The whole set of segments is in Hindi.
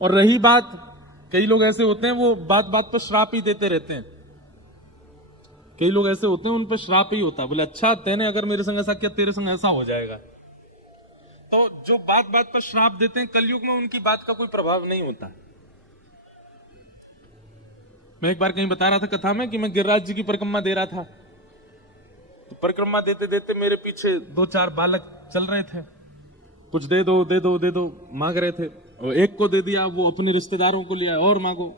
और रही बात, कई लोग ऐसे होते हैं वो बात बात पर श्राप ही देते रहते हैं। कई लोग ऐसे होते हैं उन पर श्राप ही होता है, बोले अच्छा तेने अगर मेरे संग ऐसा किया तेरे संग ऐसा हो जाएगा। तो जो बात बात पर श्राप देते हैं कलयुग में उनकी बात का कोई प्रभाव नहीं होता। मैं एक बार कहीं बता रहा था कथा में कि मैं गिरिराज जी की परिक्रमा दे रहा था, तो परिक्रमा देते देते मेरे पीछे 2-4 बालक चल रहे थे, कुछ दे दो दे दो दे दो मांग रहे थे। और एक को दे दिया, वो अपने रिश्तेदारों को लिया और मांगो।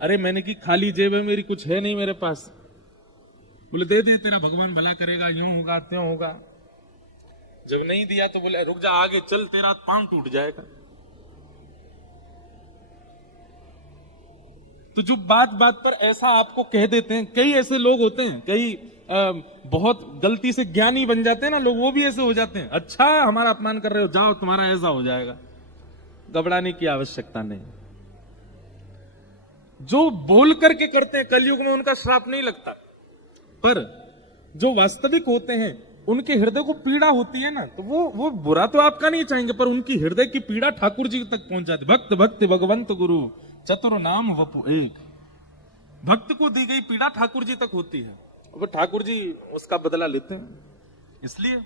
अरे मैंने की खाली जेब है मेरी, कुछ है नहीं मेरे पास। बोले दे दे तेरा भगवान भला करेगा, यूं होगा त्यों होगा। जब नहीं दिया तो बोले रुक जा आगे चल तेरा पांव टूट जाएगा। तो जो बात बात पर ऐसा आपको कह देते हैं, कई ऐसे लोग होते हैं, कई बहुत गलती से ज्ञानी बन जाते हैं ना लोग, वो भी ऐसे हो जाते हैं, अच्छा हमारा अपमान कर रहे हो जाओ तुम्हारा ऐसा हो जाएगा। घबराने की आवश्यकता नहीं। जो बोल करके करते हैं कलयुग में उनका श्राप नहीं लगता, पर जो वास्तविक होते हैं उनके हृदय को पीड़ा होती है ना, तो वो बुरा तो आपका नहीं चाहेंगे, पर उनकी हृदय की पीड़ा ठाकुर जी तक पहुंच जाती। भक्त भक्ति भगवंत गुरु चतुर नाम वपु एक। भक्त को दी गई पीड़ा ठाकुर जी तक होती है, और ठाकुर जी उसका बदला लेते हैं। इसलिए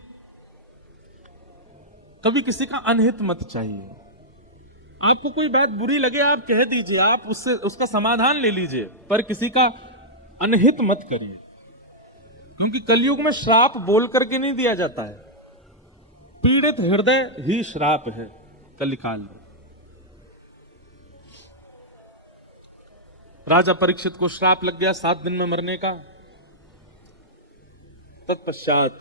कभी किसी का अनहित मत चाहिए। आपको कोई बात बुरी लगे आप कह दीजिए, आप उससे उसका समाधान ले लीजिए, पर किसी का अनहित मत करिए, क्योंकि कलयुग में श्राप बोल करके नहीं दिया जाता है। पीड़ित हृदय ही श्राप है कलिकाल में। राजा परीक्षित को श्राप लग गया 7 दिन में मरने का। तत्पश्चात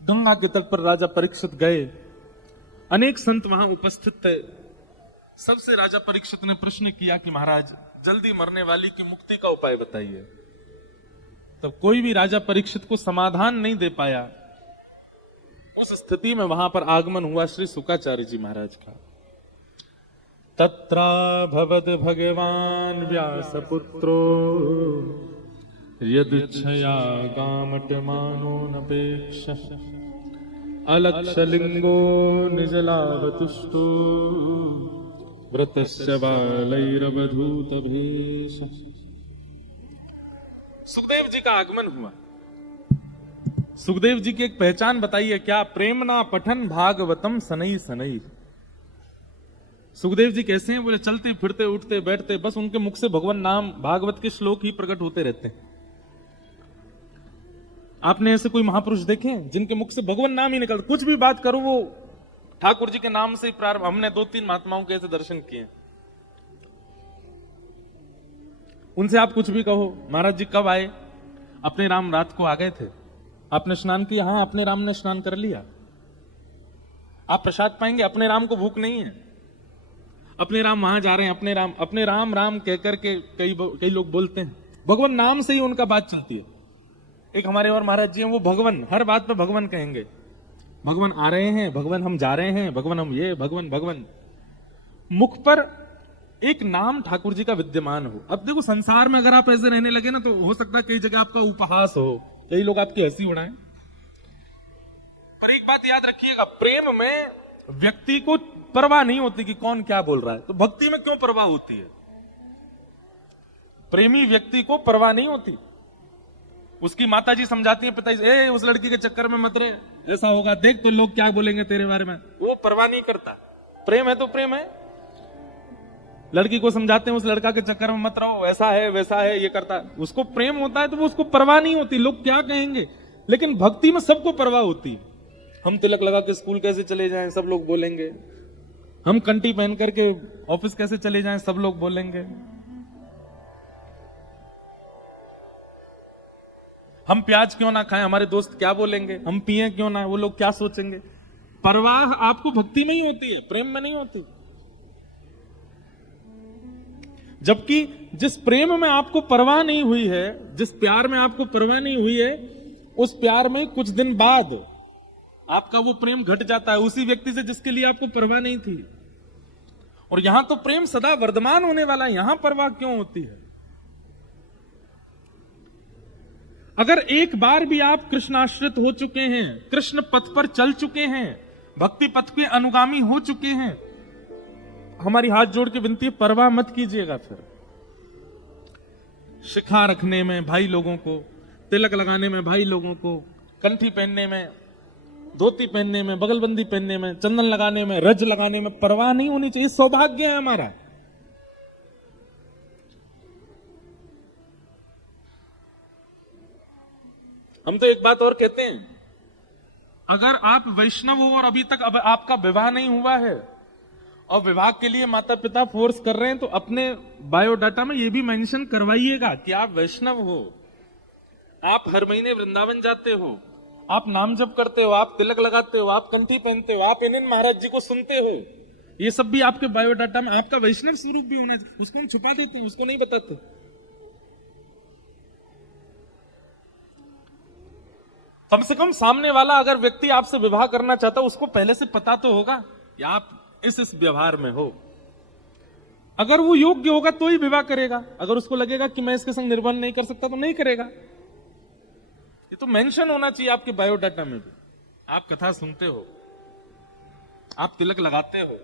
गंगा के तट पर राजा परीक्षित गए, अनेक संत वहां उपस्थित थे। सबसे राजा परीक्षित ने प्रश्न किया कि महाराज जल्दी मरने वाली की मुक्ति का उपाय बताइए। तब कोई भी राजा परीक्षित को समाधान नहीं दे पाया। उस स्थिति में वहां पर आगमन हुआ श्री शुकाचार्य जी महाराज का। तत्रा भवद भगवान व्यासपुत्रो यदिच्छया गामटमानो नपेक्ष अलक्षलिंगो निजलावतुष्टो व्रतस्य बालैरवधूत भेष। सुखदेव जी का आगमन हुआ। सुखदेव जी की एक पहचान बताइए क्या? प्रेमना पठन भागवतम सनई सनई। सुखदेव जी कैसे हैं? बोले चलते फिरते उठते बैठते बस उनके मुख से भगवान नाम भागवत के श्लोक ही प्रकट होते रहते हैं। आपने ऐसे कोई महापुरुष देखे जिनके मुख से भगवान नाम ही निकलता? कुछ भी बात करो वो ठाकुर जी के नाम से ही प्रारंभ। हमने 2-3 महात्माओं के ऐसे दर्शन किए। उनसे आप कुछ भी कहो, महाराज जी कब आए? अपने राम रात को आ गए थे। आपने स्नान किया? हाँ अपने राम ने स्नान कर लिया। आप प्रसाद पाएंगे? अपने राम को भूख नहीं है। अपने राम वहां जा रहे हैं, अपने राम राम कहकर के कई लोग बोलते हैं। भगवान नाम से ही उनका बात चलती है। एक हमारे और महाराज जी हैं, वो भगवान हर बात पे भगवान कहेंगे। भगवान आ रहे हैं, भगवान हम जा रहे हैं, भगवान हम ये, भगवान। मुख पर एक नाम ठाकुर जी का विद्यमान हो। अब देखो संसार में अगर आप ऐसे रहने लगे ना तो हो सकता है कई जगह आपका उपहास हो, कई लोग आपकी हंसी उड़ाएं। पर एक बात याद रखिएगा, प्रेम में व्यक्ति को परवाह नहीं होती कि कौन क्या बोल रहा है। तो भक्ति में क्यों परवाह होती है? प्रेमी व्यक्ति को परवाह नहीं होती। उसकी माताजी समझाती है पिताजी, ए उस लड़की के चक्कर में मत रहे, ऐसा होगा देख तो लोग क्या बोलेंगे तेरे बारे में। वो परवाह नहीं करता। प्रेम है तो प्रेम है। लड़की को समझाते हैं उस लड़का के चक्कर में मत रहो, ऐसा है वैसा है, ये करता है। उसको प्रेम होता है तो वो उसको परवाह नहीं होती लोग क्या कहेंगे। लेकिन भक्ति में सबको परवाह होती है। हम तिलक लगा के स्कूल कैसे चले जाएं, सब लोग बोलेंगे। हम कंठी पहन करके ऑफिस कैसे चले जाएं, सब लोग बोलेंगे। हम प्याज क्यों ना खाएं, हमारे दोस्त क्या बोलेंगे। हम पिए क्यों ना, वो लोग क्या सोचेंगे। परवाह आपको भक्ति में ही होती है, प्रेम में नहीं होती। जबकि जिस प्रेम में आपको परवाह नहीं हुई है, जिस प्यार में आपको परवाह नहीं हुई है, उस प्यार में कुछ दिन बाद आपका वो प्रेम घट जाता है उसी व्यक्ति से जिसके लिए आपको परवाह नहीं थी। और यहां तो प्रेम सदा वर्धमान होने वाला है, यहां परवाह क्यों होती है? अगर एक बार भी आप कृष्णाश्रित हो चुके हैं, कृष्ण पथ पर चल चुके हैं, भक्ति पथ के अनुगामी हो चुके हैं, हमारी हाथ जोड़ के विनती है, परवाह मत कीजिएगा। फिर शिखा रखने में भाई लोगों को, तिलक लगाने में भाई लोगों को, कंठी पहनने में, धोती पहनने में, बगलबंदी पहनने में, चंदन लगाने में, रज लगाने में परवाह नहीं होनी चाहिए। सौभाग्य है हमारा। हम तो एक बात और कहते हैं, अगर आप वैष्णव हो और अभी तक अब आपका विवाह नहीं हुआ है और विवाह के लिए माता पिता फोर्स कर रहे हैं, तो अपने बायोडाटा में यह भी मेंशन करवाइएगा कि आप वैष्णव हो, आप हर महीने वृंदावन जाते हो, आप नाम जप करते हो, आप तिलक लगाते हो, आप कंठी पहनते हो, आप इन्हें महाराज जी को सुनते हो। ये सब भी आपके बायोडाटा में, आपका वैष्णव स्वरूप भी होना चाहिए। उसको हम छुपा देते हैं, उसको नहीं बताते। कम से कम सामने वाला अगर व्यक्ति आपसे विवाह करना चाहता, उसको पहले से पता तो होगा कि आप इस व्यवहार में हो। अगर वो योग्य होगा तो ही विवाह करेगा। अगर उसको लगेगा कि मैं इसके संग निर्बंध नहीं कर सकता, तो नहीं करेगा। ये तो मेंशन होना चाहिए आपके बायोडाटा में भी। आप कथा सुनते हो, आप तिलक लगाते हो,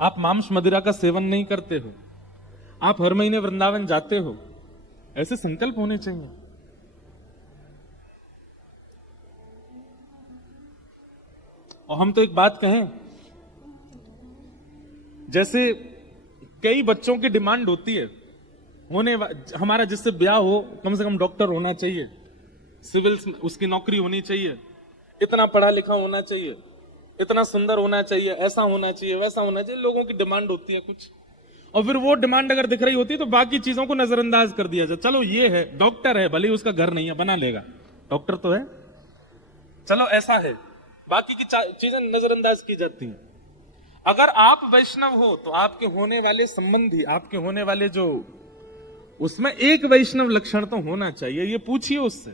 आप मांस मदिरा का सेवन नहीं करते हो, आप हर महीने वृंदावन जाते हो, ऐसे संकल्प होने चाहिए। और हम तो एक बात कहें, जैसे कई बच्चों की डिमांड होती है, हमारा जिससे ब्याह हो कम से कम डॉक्टर होना चाहिए, सिविल उसकी नौकरी होनी चाहिए, इतना पढ़ा लिखा होना चाहिए, इतना सुंदर होना चाहिए, ऐसा होना चाहिए, वैसा होना चाहिए। लोगों की डिमांड होती है कुछ, और फिर वो डिमांड अगर दिख रही होती है तो बाकी चीजों को नजरअंदाज कर दिया जाए। चलो ये है, डॉक्टर है, भले ही उसका घर नहीं है, बना लेगा, डॉक्टर तो है, चलो ऐसा है, बाकी की चीजें नजरअंदाज की जाती हैं। अगर आप वैष्णव हो तो आपके होने वाले संबंधी, आपके होने वाले जो, उसमें एक वैष्णव लक्षण तो होना चाहिए। ये पूछिए उससे,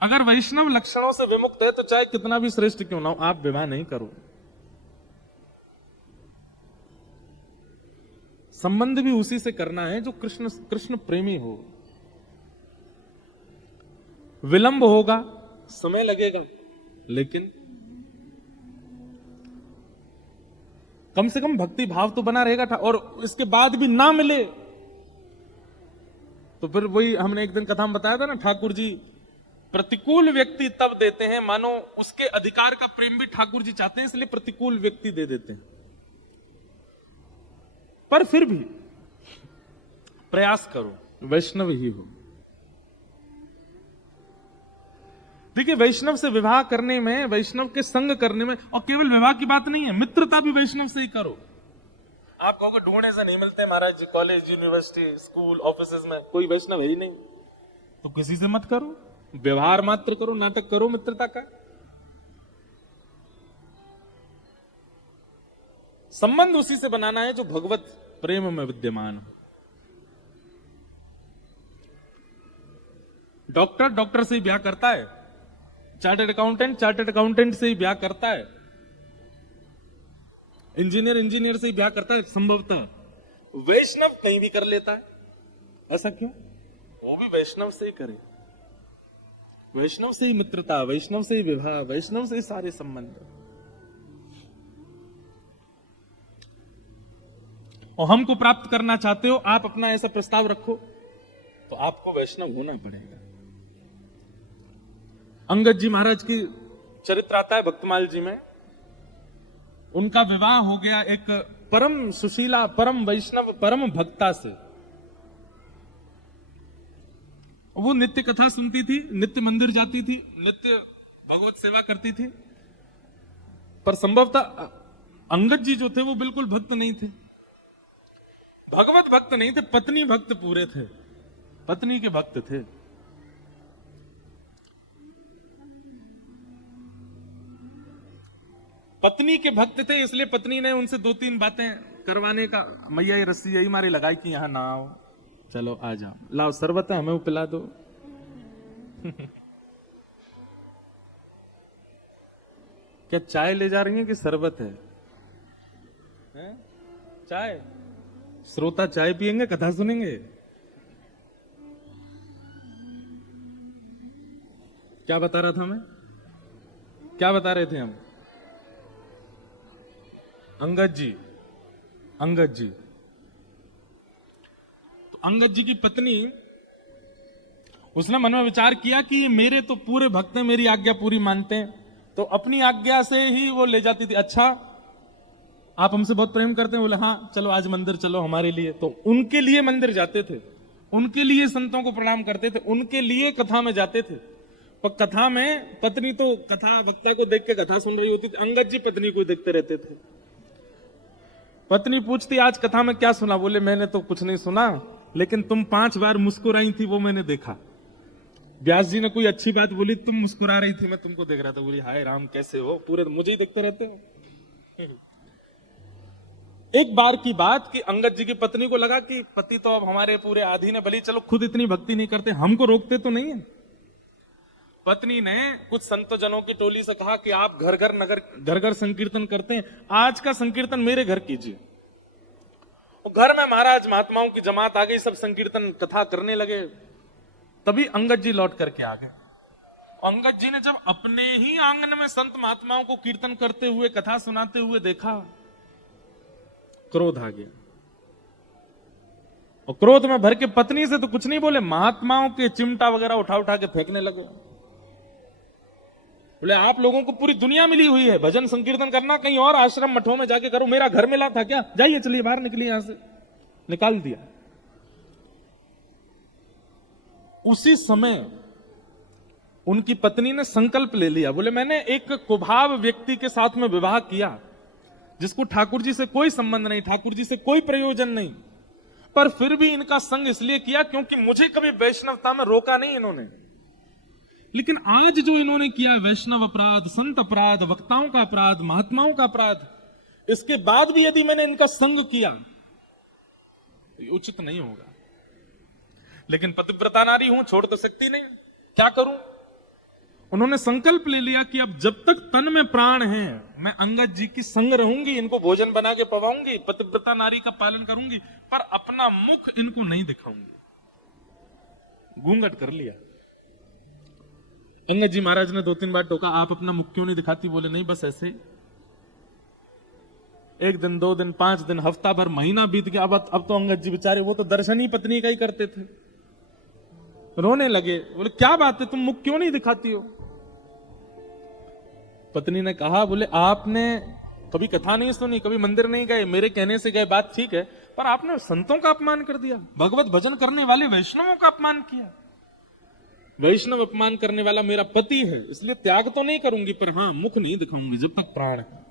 अगर वैष्णव लक्षणों से विमुक्त है तो चाहे कितना भी श्रेष्ठ क्यों ना हो, आप विवाह नहीं करो। संबंध भी उसी से करना है जो कृष्ण प्रेमी हो। विलंब होगा, समय लगेगा, लेकिन कम से कम भक्ति भाव तो बना रहेगा। और इसके बाद भी ना मिले तो फिर वही हमने एक दिन कथा में बताया था ना, ठाकुर जी प्रतिकूल व्यक्ति तब देते हैं मानो उसके अधिकार का प्रेम भी ठाकुर जी चाहते हैं, इसलिए प्रतिकूल व्यक्ति दे देते हैं। पर फिर भी प्रयास करो वैष्णव ही हो। देखिए, वैष्णव से विवाह करने में, वैष्णव के संग करने में, और केवल विवाह की बात नहीं है, मित्रता भी वैष्णव से ही करो। आप कहोगे ढूंढने से नहीं मिलते महाराज जी, कॉलेज, यूनिवर्सिटी, स्कूल, ऑफिसेज में कोई वैष्णव है ही नहीं, तो किसी से मत करो, व्यवहार मात्र करो, नाटक करो मित्रता का। संबंध उसी से बनाना है जो भगवत प्रेम में विद्यमान हो। डॉक्टर से ही ब्याह करता है, चार्टर्ड अकाउंटेंट से ही ब्याह करता है, इंजीनियर से ही ब्याह करता है संभवतः। वैष्णव कहीं भी कर लेता है, ऐसा क्यों? वो भी वैष्णव से ही करे, वैष्णव से ही मित्रता, वैष्णव से ही विवाह, वैष्णव से ही सारे संबंध। और हमको प्राप्त करना चाहते हो, आप अपना ऐसा प्रस्ताव रखो, तो आपको वैष्णव होना पड़ेगा। अंगद जी महाराज की चरित्र आता है भक्तमाल जी में। उनका विवाह हो गया एक परम सुशीला, परम वैष्णव, परम भक्ता से। वो नित्य कथा सुनती थी, नित्य मंदिर जाती थी, नित्य भगवत सेवा करती थी, पर संभवतः अंगद जी जो थे वो बिल्कुल भक्त नहीं थे, भगवत भक्त नहीं थे, पत्नी भक्त पूरे थे, पत्नी के भक्त थे। पत्नी के भक्त थे, इसलिए पत्नी ने उनसे 2-3 बातें करवाने का, मैया ये रस्सी यही मारी लगाई कि यहां ना आओ, चलो आ जाओ, लाओ शरबत है हमें वो पिला दो। क्या चाय ले जा रही है कि शरबत है? चाय? श्रोता चाय पिएंगे, कथा सुनेंगे? क्या बता रहा था मैं, क्या बता रहे थे हम? अंगद जी, अंगद जी। तो अंगद जी की पत्नी, उसने मन में विचार किया कि मेरे तो पूरे भक्त हैं, मेरी आज्ञा पूरी मानते हैं, तो अपनी आज्ञा से ही वो ले जाती थी। अच्छा, आप हमसे बहुत प्रेम करते हैं? बोले हाँ, चलो आज मंदिर चलो हमारे लिए। तो उनके लिए मंदिर जाते थे, उनके लिए संतों को प्रणाम करते थे, उनके लिए कथा में जाते थे। पर कथा में पत्नी तो कथा वक्ता को देख के कथा सुन रही होती थी, अंगद जी पत्नी को देखते रहते थे। पत्नी पूछती, आज कथा में क्या सुना? बोले मैंने तो कुछ नहीं सुना, लेकिन तुम 5 बार मुस्कुराई थी वो मैंने देखा। व्यास जी ने कोई अच्छी बात बोली, तुम मुस्कुरा रही थी, मैं तुमको देख रहा था। बोली हाय राम, कैसे हो? पूरे मुझे ही देखते रहते हो। एक बार की बात कि अंगद जी की पत्नी को लगा कि पति तो अब हमारे पूरे आधीन है, भली चलो खुद इतनी भक्ति नहीं करते, हमको रोकते तो नहीं है। पत्नी ने कुछ संत जनों की टोली से कहा कि आप घर घर संकीर्तन करते हैं, आज का संकीर्तन मेरे घर कीजिए। घर में महाराज महात्माओं की जमात आ गई, सब संकीर्तन कथा करने लगे। तभी अंगद जी लौट करके आ गए। अंगद जी ने जब अपने ही आंगन में संत महात्माओं को कीर्तन करते हुए, कथा सुनाते हुए देखा, क्रोध आ गया। और क्रोध में भर के पत्नी से तो कुछ नहीं बोले, महात्माओं के चिमटा वगैरह उठा उठा के फेंकने लगे। बोले आप लोगों को पूरी दुनिया मिली हुई है, भजन संकीर्तन करना कहीं और आश्रम मठों में जाके करो, मेरा घर मिला था क्या? जाइए, चलिए बाहर निकलिए यहां से। निकाल दिया। उसी समय उनकी पत्नी ने संकल्प ले लिया। बोले मैंने एक कुभाव व्यक्ति के साथ में विवाह किया, जिसको ठाकुर जी से कोई संबंध नहीं, ठाकुर जी से कोई प्रयोजन नहीं, पर फिर भी इनका संग इसलिए किया क्योंकि मुझे कभी वैष्णवता में रोका नहीं इन्होंने। लेकिन आज जो इन्होंने किया, वैष्णव अपराध, संत अपराध, वक्ताओं का अपराध, महात्माओं का अपराध, इसके बाद भी यदि मैंने इनका संग किया तो ये उचित नहीं होगा। लेकिन पतिव्रता नारी हूं, छोड़ तो सकती नहीं, क्या करूं? उन्होंने संकल्प ले लिया कि अब जब तक तन में प्राण है मैं अंगद जी की संग रहूंगी, इनको भोजन बना के पवाऊंगी, पतिव्रता नारी का पालन करूंगी, पर अपना मुख इनको नहीं दिखाऊंगी। घूंघट कर लिया। अंगद जी महाराज ने 2-3 बार टोका, आप अपना मुख क्यों नहीं दिखाती? बोले नहीं, बस ऐसे। 1 दिन, 2 दिन, 5 दिन, हफ्ता भर, महीना बीत गया। अब तो अंगद जी बेचारे, वो तो दर्शन ही पत्नी का ही करते थे, रोने लगे। बोले क्या बात है, तुम मुख क्यों नहीं दिखाती हो? पत्नी ने कहा, बोले आपने कभी कथा नहीं सुनी, कभी मंदिर नहीं गए, मेरे कहने से गए, बात ठीक है, पर आपने संतों का अपमान कर दिया, भगवत भजन करने वाले वैष्णवों का अपमान किया। वैष्णव अपमान करने वाला मेरा पति है, इसलिए त्याग तो नहीं करूंगी, पर हां मुख नहीं दिखाऊंगी जब तक प्राण है।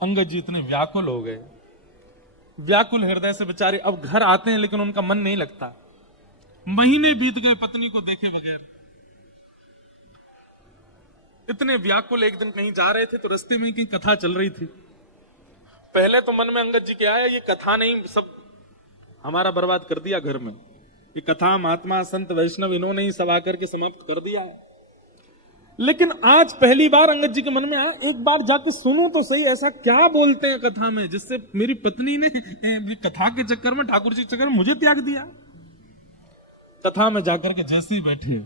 अंगद जी इतने व्याकुल हो गए, व्याकुल हृदय से बेचारे अब घर आते हैं, लेकिन उनका मन नहीं लगता। महीने बीत गए पत्नी को देखे बगैर। इतने व्याकुल, एक दिन कहीं जा रहे थे तो रास्ते में कहीं कथा चल रही थी। पहले तो मन में अंगद जी के आया, ये कथा नहीं, सब हमारा बर्बाद कर दिया घर में, ये कथा महात्मा संत वैष्णव इन्होंने ही सब आकर के समाप्त कर दिया है। लेकिन आज पहली बार अंगद जी के मन में आया, एक बार जाके सुनो तो सही, ऐसा क्या बोलते हैं कथा में जिससे मेरी पत्नी ने कथा के चक्कर में, ठाकुर जी के चक्कर में मुझे त्याग दिया। कथा में जाकर के जैसे ही बैठे,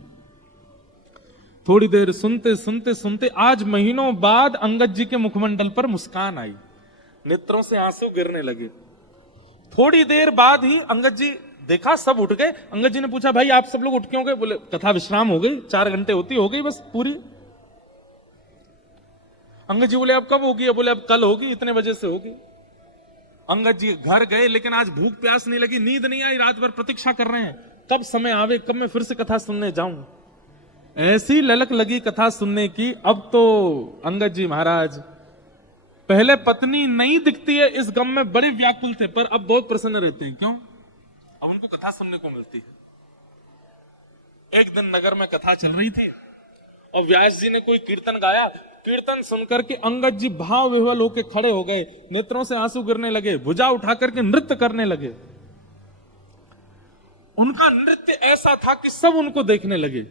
थोड़ी देर सुनते सुनते सुनते आज महीनों बाद अंगद जी के मुखमंडल पर मुस्कान आई, नेत्रों से आंसू गिरने लगे। थोड़ी देर बाद ही अंगद जी देखा सब उठ गए। अंगद जी ने पूछा, भाई आप सब लोग उठ क्यों गए? बोले कथा विश्राम हो गई, 4 घंटे होती, हो गई बस पूरी। अंगद जी बोले अब कब होगी? बोले अब कल होगी, इतने बजे से होगी। अंगद जी घर गए, लेकिन आज भूख प्यास नहीं लगी, नींद नहीं आई, रात भर प्रतीक्षा कर रहे हैं कब समय आवे, कब मैं फिर से कथा सुनने जाऊं। ऐसी ललक लगी कथा सुनने की। अब तो अंगद जी महाराज, पहले पत्नी नहीं दिखती है इस गम में बड़े व्याकुल थे, पर अब बहुत प्रसन्न रहते हैं। क्यों? अब उनको कथा सुनने को मिलती है। एक दिन नगर में कथा चल रही थी और व्यास जी ने कोई कीर्तन गाया। कीर्तन सुनकर के अंगद जी भाव विह्वल होकर खड़े हो गए, नेत्रों से आंसू गिरने लगे, भुजा उठा करके नृत्य करने लगे। उनका नृत्य ऐसा था कि सब उनको देखने लगे।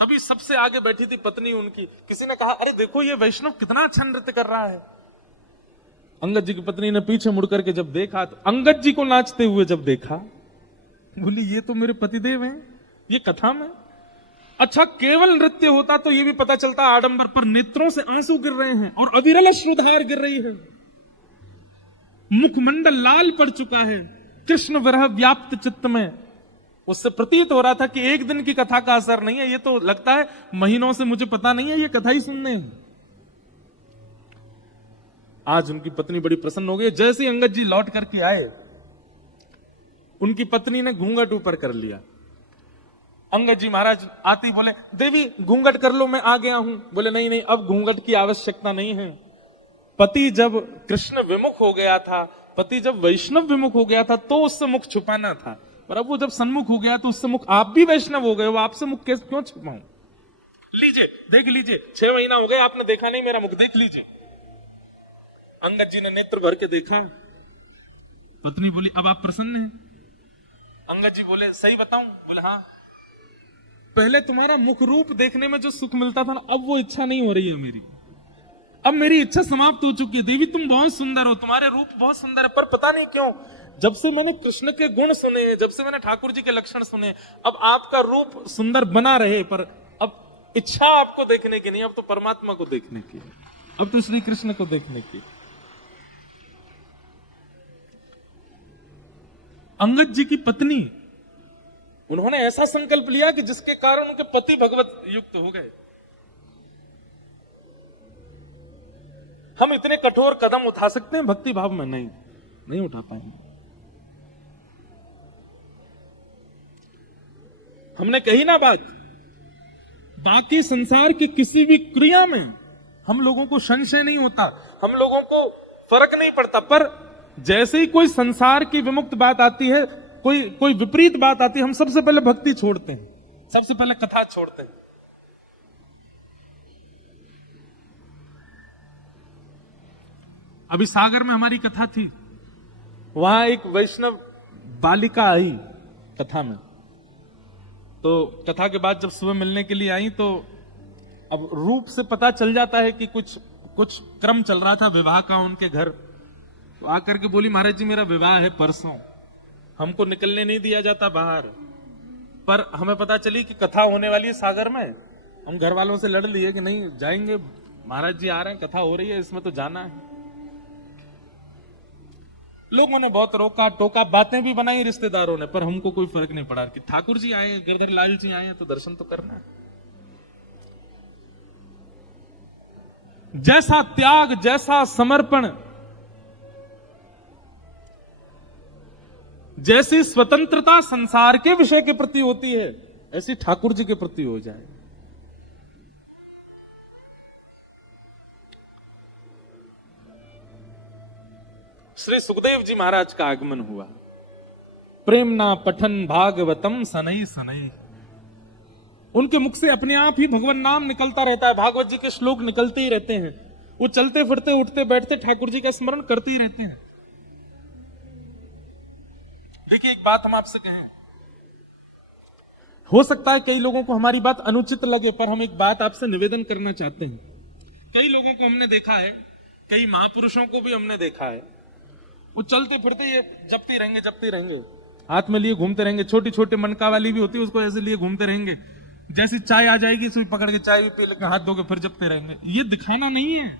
अभी सबसे आगे बैठी थी पत्नी उनकी, किसी ने कहा, अरे देखो ये वैष्णव कितना अच्छा नृत्य कर रहा है। अंगद जी की पत्नी ने पीछे मुड़ करके जब देखा, तो अंगद जी को नाचते हुए जब देखा, बोली ये तो मेरे पतिदेव हैं, ये कथा में। अच्छा केवल नृत्य होता तो ये भी पता चलता आडंबर, पर नेत्रों से आंसू गिर रहे हैं और अविरल अश्रुधार गिर रही है, मुखमंडल लाल पड़ चुका है, कृष्ण विरह व्याप्त चित्त में। उससे प्रतीत हो रहा था कि एक दिन की कथा का असर नहीं है, ये तो लगता है महीनों से मुझे पता नहीं है, ये कथा ही सुनने हैं। आज उनकी पत्नी बड़ी प्रसन्न हो गई। जैसे ही अंगद जी लौट करके आए, उनकी पत्नी ने घूंघट ऊपर कर लिया। अंगद जी महाराज आती बोले, देवी घूंघट कर लो, मैं आ गया हूं। बोले नहीं नहीं, अब घूंघट की आवश्यकता नहीं है। पति जब कृष्ण विमुख हो गया था, पति जब वैष्णव विमुख हो गया था, तो उससे मुख छुपाना था, पर अब वो जब सन्मुख हो गया तो उससे मुख, आप भी वैष्णव हो गए हो, आपसे मुख कैसे क्यों छुपाऊं? लीजिए देख लीजिए, 6 महीना हो गए आपने देखा नहीं मेरा मुख, देख लीजिए। अंगद जी ने नेत्र भर के देखा। पत्नी बोली, अब आप प्रसन्न हैं? अंगद जी बोले, सही बताऊं? बोले हाँ। पहले तुम्हारा मुख रूप देखने में जो सुख मिलता था ना, अब वो इच्छा नहीं हो रही है मेरी। अब मेरी इच्छा समाप्त हो चुकी है। देवी तुम बहुत सुंदर हो, तुम्हारे रूप बहुत सुंदर है, पर पता नहीं क्यों जब से मैंने कृष्ण के गुण सुने, जब से मैंने ठाकुर जी के लक्षण सुने, अब आपका रूप सुंदर बना रहे, पर अब इच्छा आपको देखने की नहीं, अब तो परमात्मा को देखने की, अब तो श्री कृष्ण को देखने की। अंगद जी की पत्नी, उन्होंने ऐसा संकल्प लिया कि जिसके कारण उनके पति भगवत युक्त हो गए। हम इतने कठोर कदम उठा सकते हैं भक्ति भाव में? नहीं उठा पाएंगे। हमने कही ना बात, बाकी संसार की किसी भी क्रिया में हम लोगों को संशय नहीं होता, हम लोगों को फर्क नहीं पड़ता, पर जैसे ही कोई संसार की विमुक्त बात आती है, कोई विपरीत बात आती है, हम सबसे पहले भक्ति छोड़ते हैं, सबसे पहले कथा छोड़ते हैं। अभी सागर में हमारी कथा थी, वहां एक वैष्णव बालिका आई कथा में। तो कथा के बाद जब सुबह मिलने के लिए आई, तो अब रूप से पता चल जाता है कि कुछ क्रम चल रहा था विवाह का उनके घर। तो आकर के बोली, महाराज जी मेरा विवाह है परसों, हमको निकलने नहीं दिया जाता बाहर, पर हमें पता चली कि कथा होने वाली है सागर में। हम घर वालों से लड़ लिए कि नहीं जाएंगे, महाराज जी आ रहे हैं, कथा हो रही है, इसमें तो जाना है। लोगों ने बहुत रोका टोका, बातें भी बनाई रिश्तेदारों ने, पर हमको कोई फर्क नहीं पड़ा कि ठाकुर जी आए, गिरधर लाल जी आए, तो दर्शन तो करना है। जैसा त्याग, जैसा समर्पण, जैसी स्वतंत्रता संसार के विषय के प्रति होती है, ऐसी ठाकुर जी के प्रति हो जाए। श्री सुखदेव जी महाराज का आगमन हुआ। प्रेमना पठन भागवतम सनई सनई, उनके मुख से अपने आप ही भगवान नाम निकलता रहता है, भागवत जी के श्लोक निकलते ही रहते हैं। वो चलते फिरते उठते बैठते ठाकुर जी का स्मरण करते ही रहते हैं। देखिए एक बात हम आपसे कहें, हो सकता है कई लोगों को हमारी बात अनुचित लगे, पर हम एक बात आपसे निवेदन करना चाहते हैं। कई लोगों को हमने देखा है, कई महापुरुषों को भी हमने देखा है, वो चलते फिरते ये जपते रहेंगे, हाथ में लिए घूमते रहेंगे। छोटी छोटी मनका वाली भी होती है, उसको ऐसे लिए घूमते रहेंगे। जैसी चाय आ जाएगी सुई पकड़ के चाय भी पी लेके हाथ धो के फिर जपते रहेंगे। ये दिखाना नहीं है।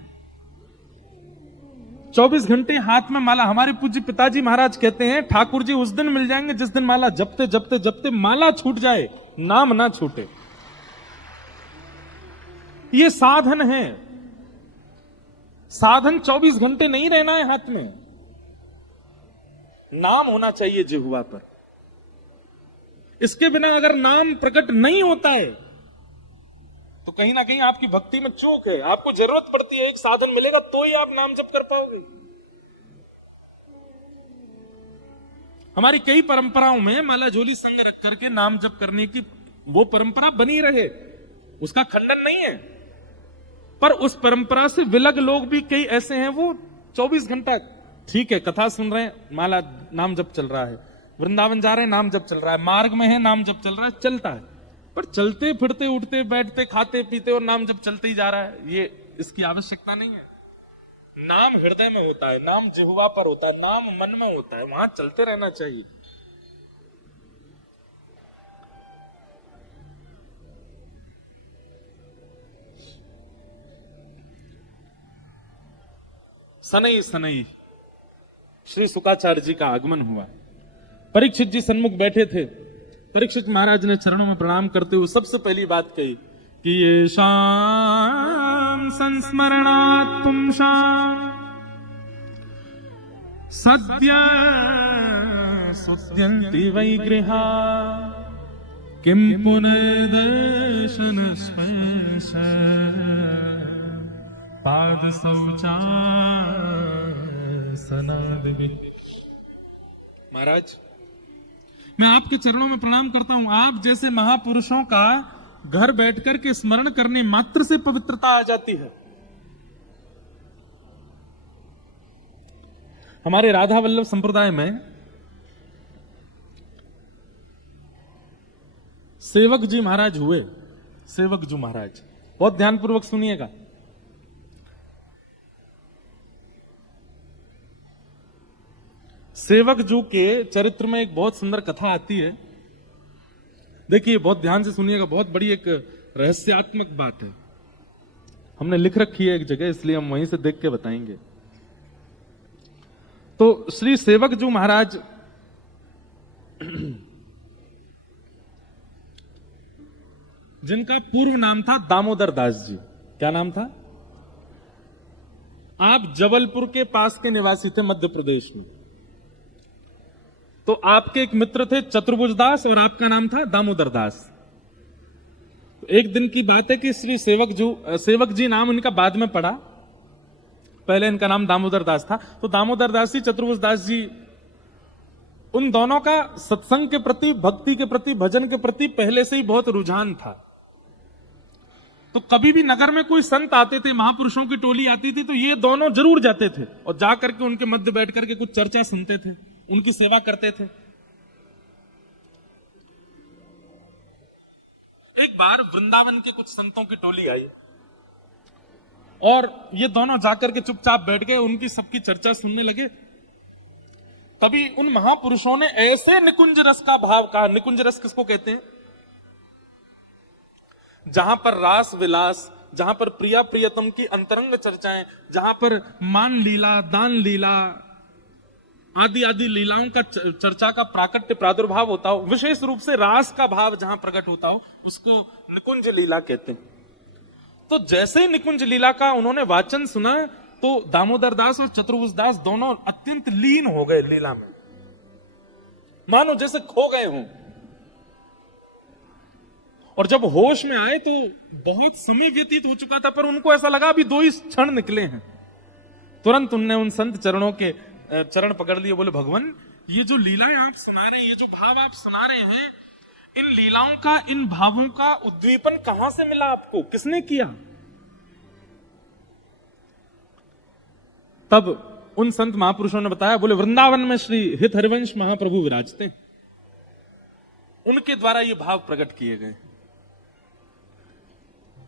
24 घंटे हाथ में माला। हमारे पूज्य पिताजी महाराज कहते हैं, ठाकुर जी उस दिन मिल जाएंगे जिस दिन माला जपते जपते जपते माला छूट जाए, नाम ना छूटे। ये साधन है। साधन 24 घंटे नहीं रहना है हाथ में, नाम होना चाहिए जिह्वा पर। इसके बिना अगर नाम प्रकट नहीं होता है तो कहीं ना कहीं आपकी भक्ति में चूक है। आपको जरूरत पड़ती है, एक साधन मिलेगा तो ही आप नाम जप कर पाओगे। हमारी कई परंपराओं में माला झोली संग रख करके नाम जप करने की वो परंपरा बनी रहे, उसका खंडन नहीं है, पर उस परंपरा से विलग लोग भी कई ऐसे हैं, वो 24 घंटा ठीक है कथा सुन रहे हैं, माला नाम जप चल रहा है, वृंदावन जा रहे हैं नाम जप चल रहा है, मार्ग में है नाम जप चल रहा है, चलता है, पर चलते फिरते उठते बैठते खाते पीते और नाम जप चलते ही जा रहा है, ये इसकी आवश्यकता नहीं है। नाम हृदय में होता है, नाम जिह्वा पर होता है, नाम मन में होता है, वहां चलते रहना चाहिए। सनई सनई श्री शुकाचार्य जी का आगमन हुआ। परीक्षित जी सन्मुख बैठे थे। परीक्षित महाराज ने चरणों में प्रणाम करते हुए सबसे पहली बात कही कि ये शाम संस्मरणात् पुंसाम् सद्य सुत्यन्ति वै गृहा किं पुनर्दर्शन स्पर्श पाद शौचासनादि। महाराज, मैं आपके चरणों में प्रणाम करता हूं। आप जैसे महापुरुषों का घर बैठकर के स्मरण करने मात्र से पवित्रता आ जाती है। हमारे राधा वल्लभ संप्रदाय में सेवक जी महाराज हुए। सेवक जी महाराज, बहुत ध्यानपूर्वक सुनिएगा। सेवक जू के चरित्र में एक बहुत सुंदर कथा आती है। देखिए, बहुत ध्यान से सुनिएगा, बहुत बड़ी एक रहस्यात्मक बात है। हमने लिख रखी है एक जगह, इसलिए हम वहीं से देख के बताएंगे। तो श्री सेवक जू महाराज जिनका पूर्व नाम था दामोदर दास जी। क्या नाम था? आप जबलपुर के पास के निवासी थे, मध्य प्रदेश में। तो आपके एक मित्र थे चतुर्भुज दास और आपका नाम था दामोदर दास। तो एक दिन की बात है कि श्री सेवक जी नाम उनका बाद में पड़ा, पहले इनका नाम दामोदर दास था। तो दामोदर दास जी, चतुर्भुज दास जी, उन दोनों का सत्संग के प्रति, भक्ति के प्रति, भजन के प्रति पहले से ही बहुत रुझान था। तो कभी भी नगर में कोई संत आते थे, महापुरुषों की टोली आती थी, तो ये दोनों जरूर जाते थे और जाकर के उनके मध्य बैठ करके कुछ चर्चा सुनते थे, उनकी सेवा करते थे। एक बार वृंदावन के कुछ संतों की टोली आई और ये दोनों जाकर के चुपचाप बैठ गए, उनकी सबकी चर्चा सुनने लगे। तभी उन महापुरुषों ने ऐसे निकुंज रस का भाव कहा। निकुंज रस किसको कहते हैं? जहां पर रास विलास, जहां पर प्रिया प्रियतम की अंतरंग चर्चाएं, जहां पर मान लीला, दान लीला आदि आदि लीलाओं का चर्चा का प्राकट्य प्रादुर्भाव होता हो, विशेष रूप से रास का भाव जहां प्रकट होता हो, उसको निकुंज लीला कहते हैं। तो जैसे ही निकुंज लीला का उन्होंने वाचन सुना तो दामोदर दास और चतुर्भुज दास दोनों अत्यंत लीन हो गए लीला में, मानो जैसे खो गए हों। और जब होश में आए तो बहुत समय व्यतीत हो चुका था, पर उनको ऐसा लगा अभी 2 ही क्षण निकले हैं। तुरंत उनने उन संत चरणों के चरण पकड़ लिए, बोले भगवान, ये जो लीलाएं आप सुना रहे हैं, ये जो भाव आप सुना रहे हैं, इन लीलाओं का, इन भावों का उद्दीपन कहां से मिला आपको? किसने किया? तब उन संत महापुरुषों ने बताया, बोले वृंदावन में श्री हित हरिवंश महाप्रभु विराजते, उनके द्वारा ये भाव प्रकट किए गए।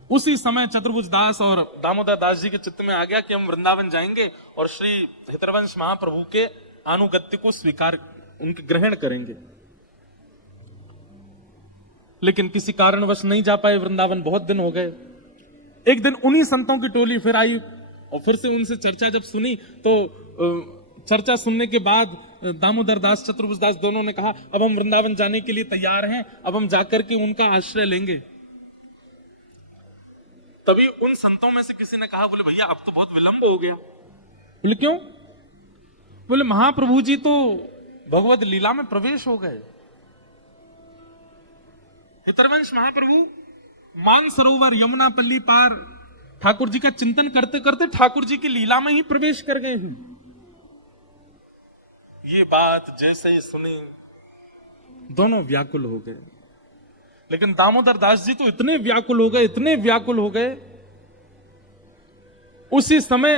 उसी समय चतुर्भुज दास और दामोदर दास जी के चित्त में आ गया कि हम वृंदावन जाएंगे और श्री हितरवंश महाप्रभु के अनुगत्य को स्वीकार, उनके ग्रहण करेंगे। लेकिन किसी कारणवश नहीं जा पाए वृंदावन, बहुत दिन हो गए। एक दिन उन्हीं संतों की टोली फिर आई और फिर से उनसे चर्चा जब सुनी तो चर्चा सुनने के बाद दामोदर दास, चतुर्भुज दास दोनों ने कहा अब हम वृंदावन जाने के लिए तैयार हैं, अब हम जाकर के उनका आश्रय लेंगे। तभी उन संतों में से किसी ने कहा, बोले भैया अब तो बहुत विलंब हो गया। बोले क्यों? बोले महाप्रभु जी तो भगवत लीला में प्रवेश हो गए। हितरवंश महाप्रभु मानसरोवर यमुना पल्ली पार ठाकुर जी का चिंतन करते करते ठाकुर जी की लीला में ही प्रवेश कर गए हैं। ये बात जैसे ही सुनी दोनों व्याकुल हो गए। लेकिन दामोदर दास जी तो इतने व्याकुल हो गए, इतने व्याकुल हो गए, उसी समय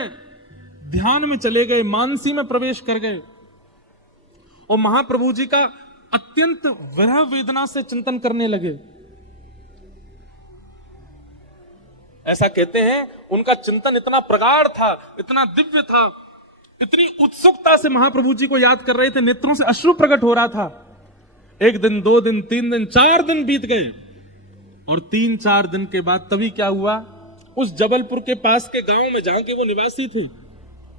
ध्यान में चले गए, मानसी में प्रवेश कर गए और महाप्रभु जी का अत्यंत विरह वेदना से चिंतन करने लगे। ऐसा कहते हैं उनका चिंतन इतना प्रगाढ़ था, इतना दिव्य था, इतनी उत्सुकता से महाप्रभु जी को याद कर रहे थे, नेत्रों से अश्रु प्रकट हो रहा था। 1 दिन, 2 दिन, 3 दिन, 4 दिन बीत गए और 3-4 दिन के बाद तभी क्या हुआ, उस जबलपुर के पास के गांव में जहां के वो निवासी थे,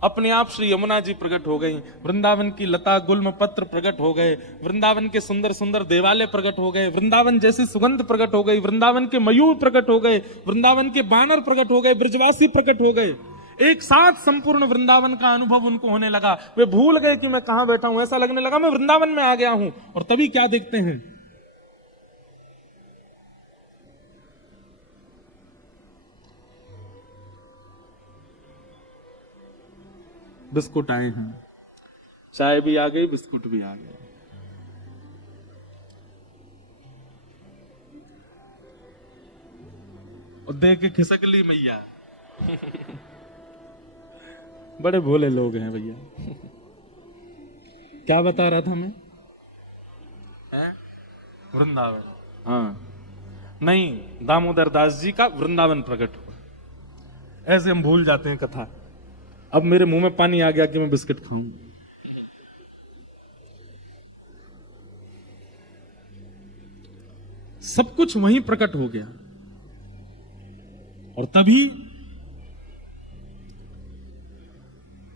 अपने आप श्री यमुना जी प्रकट हो गई, वृंदावन की लता गुल्म पत्र प्रकट हो गए, वृंदावन के सुंदर सुंदर देवालय प्रकट हो गए, वृंदावन जैसी सुगंध प्रकट हो गई, वृंदावन के मयूर प्रकट हो गए, वृंदावन के बानर प्रकट हो गए, ब्रजवासी प्रकट हो गए। एक साथ संपूर्ण वृंदावन का अनुभव उनको होने लगा। वे भूल गए कि मैं कहां बैठा हूं, ऐसा लगने लगा मैं वृंदावन में आ गया हूं। और तभी क्या देखते हैं, बिस्कुट आए हैं, चाय भी आ गई, बिस्कुट भी आ गए। और देख के खिसक ली मैया। बड़े भोले लोग हैं भैया। क्या बता रहा था मैं? वृंदावन, हाँ नहीं, दामोदर दास जी का वृंदावन प्रकट हुआ। ऐसे हम भूल जाते हैं कथा। अब मेरे मुंह में पानी आ गया कि मैं बिस्किट खाऊं। सब कुछ वहीं प्रकट हो गया। और तभी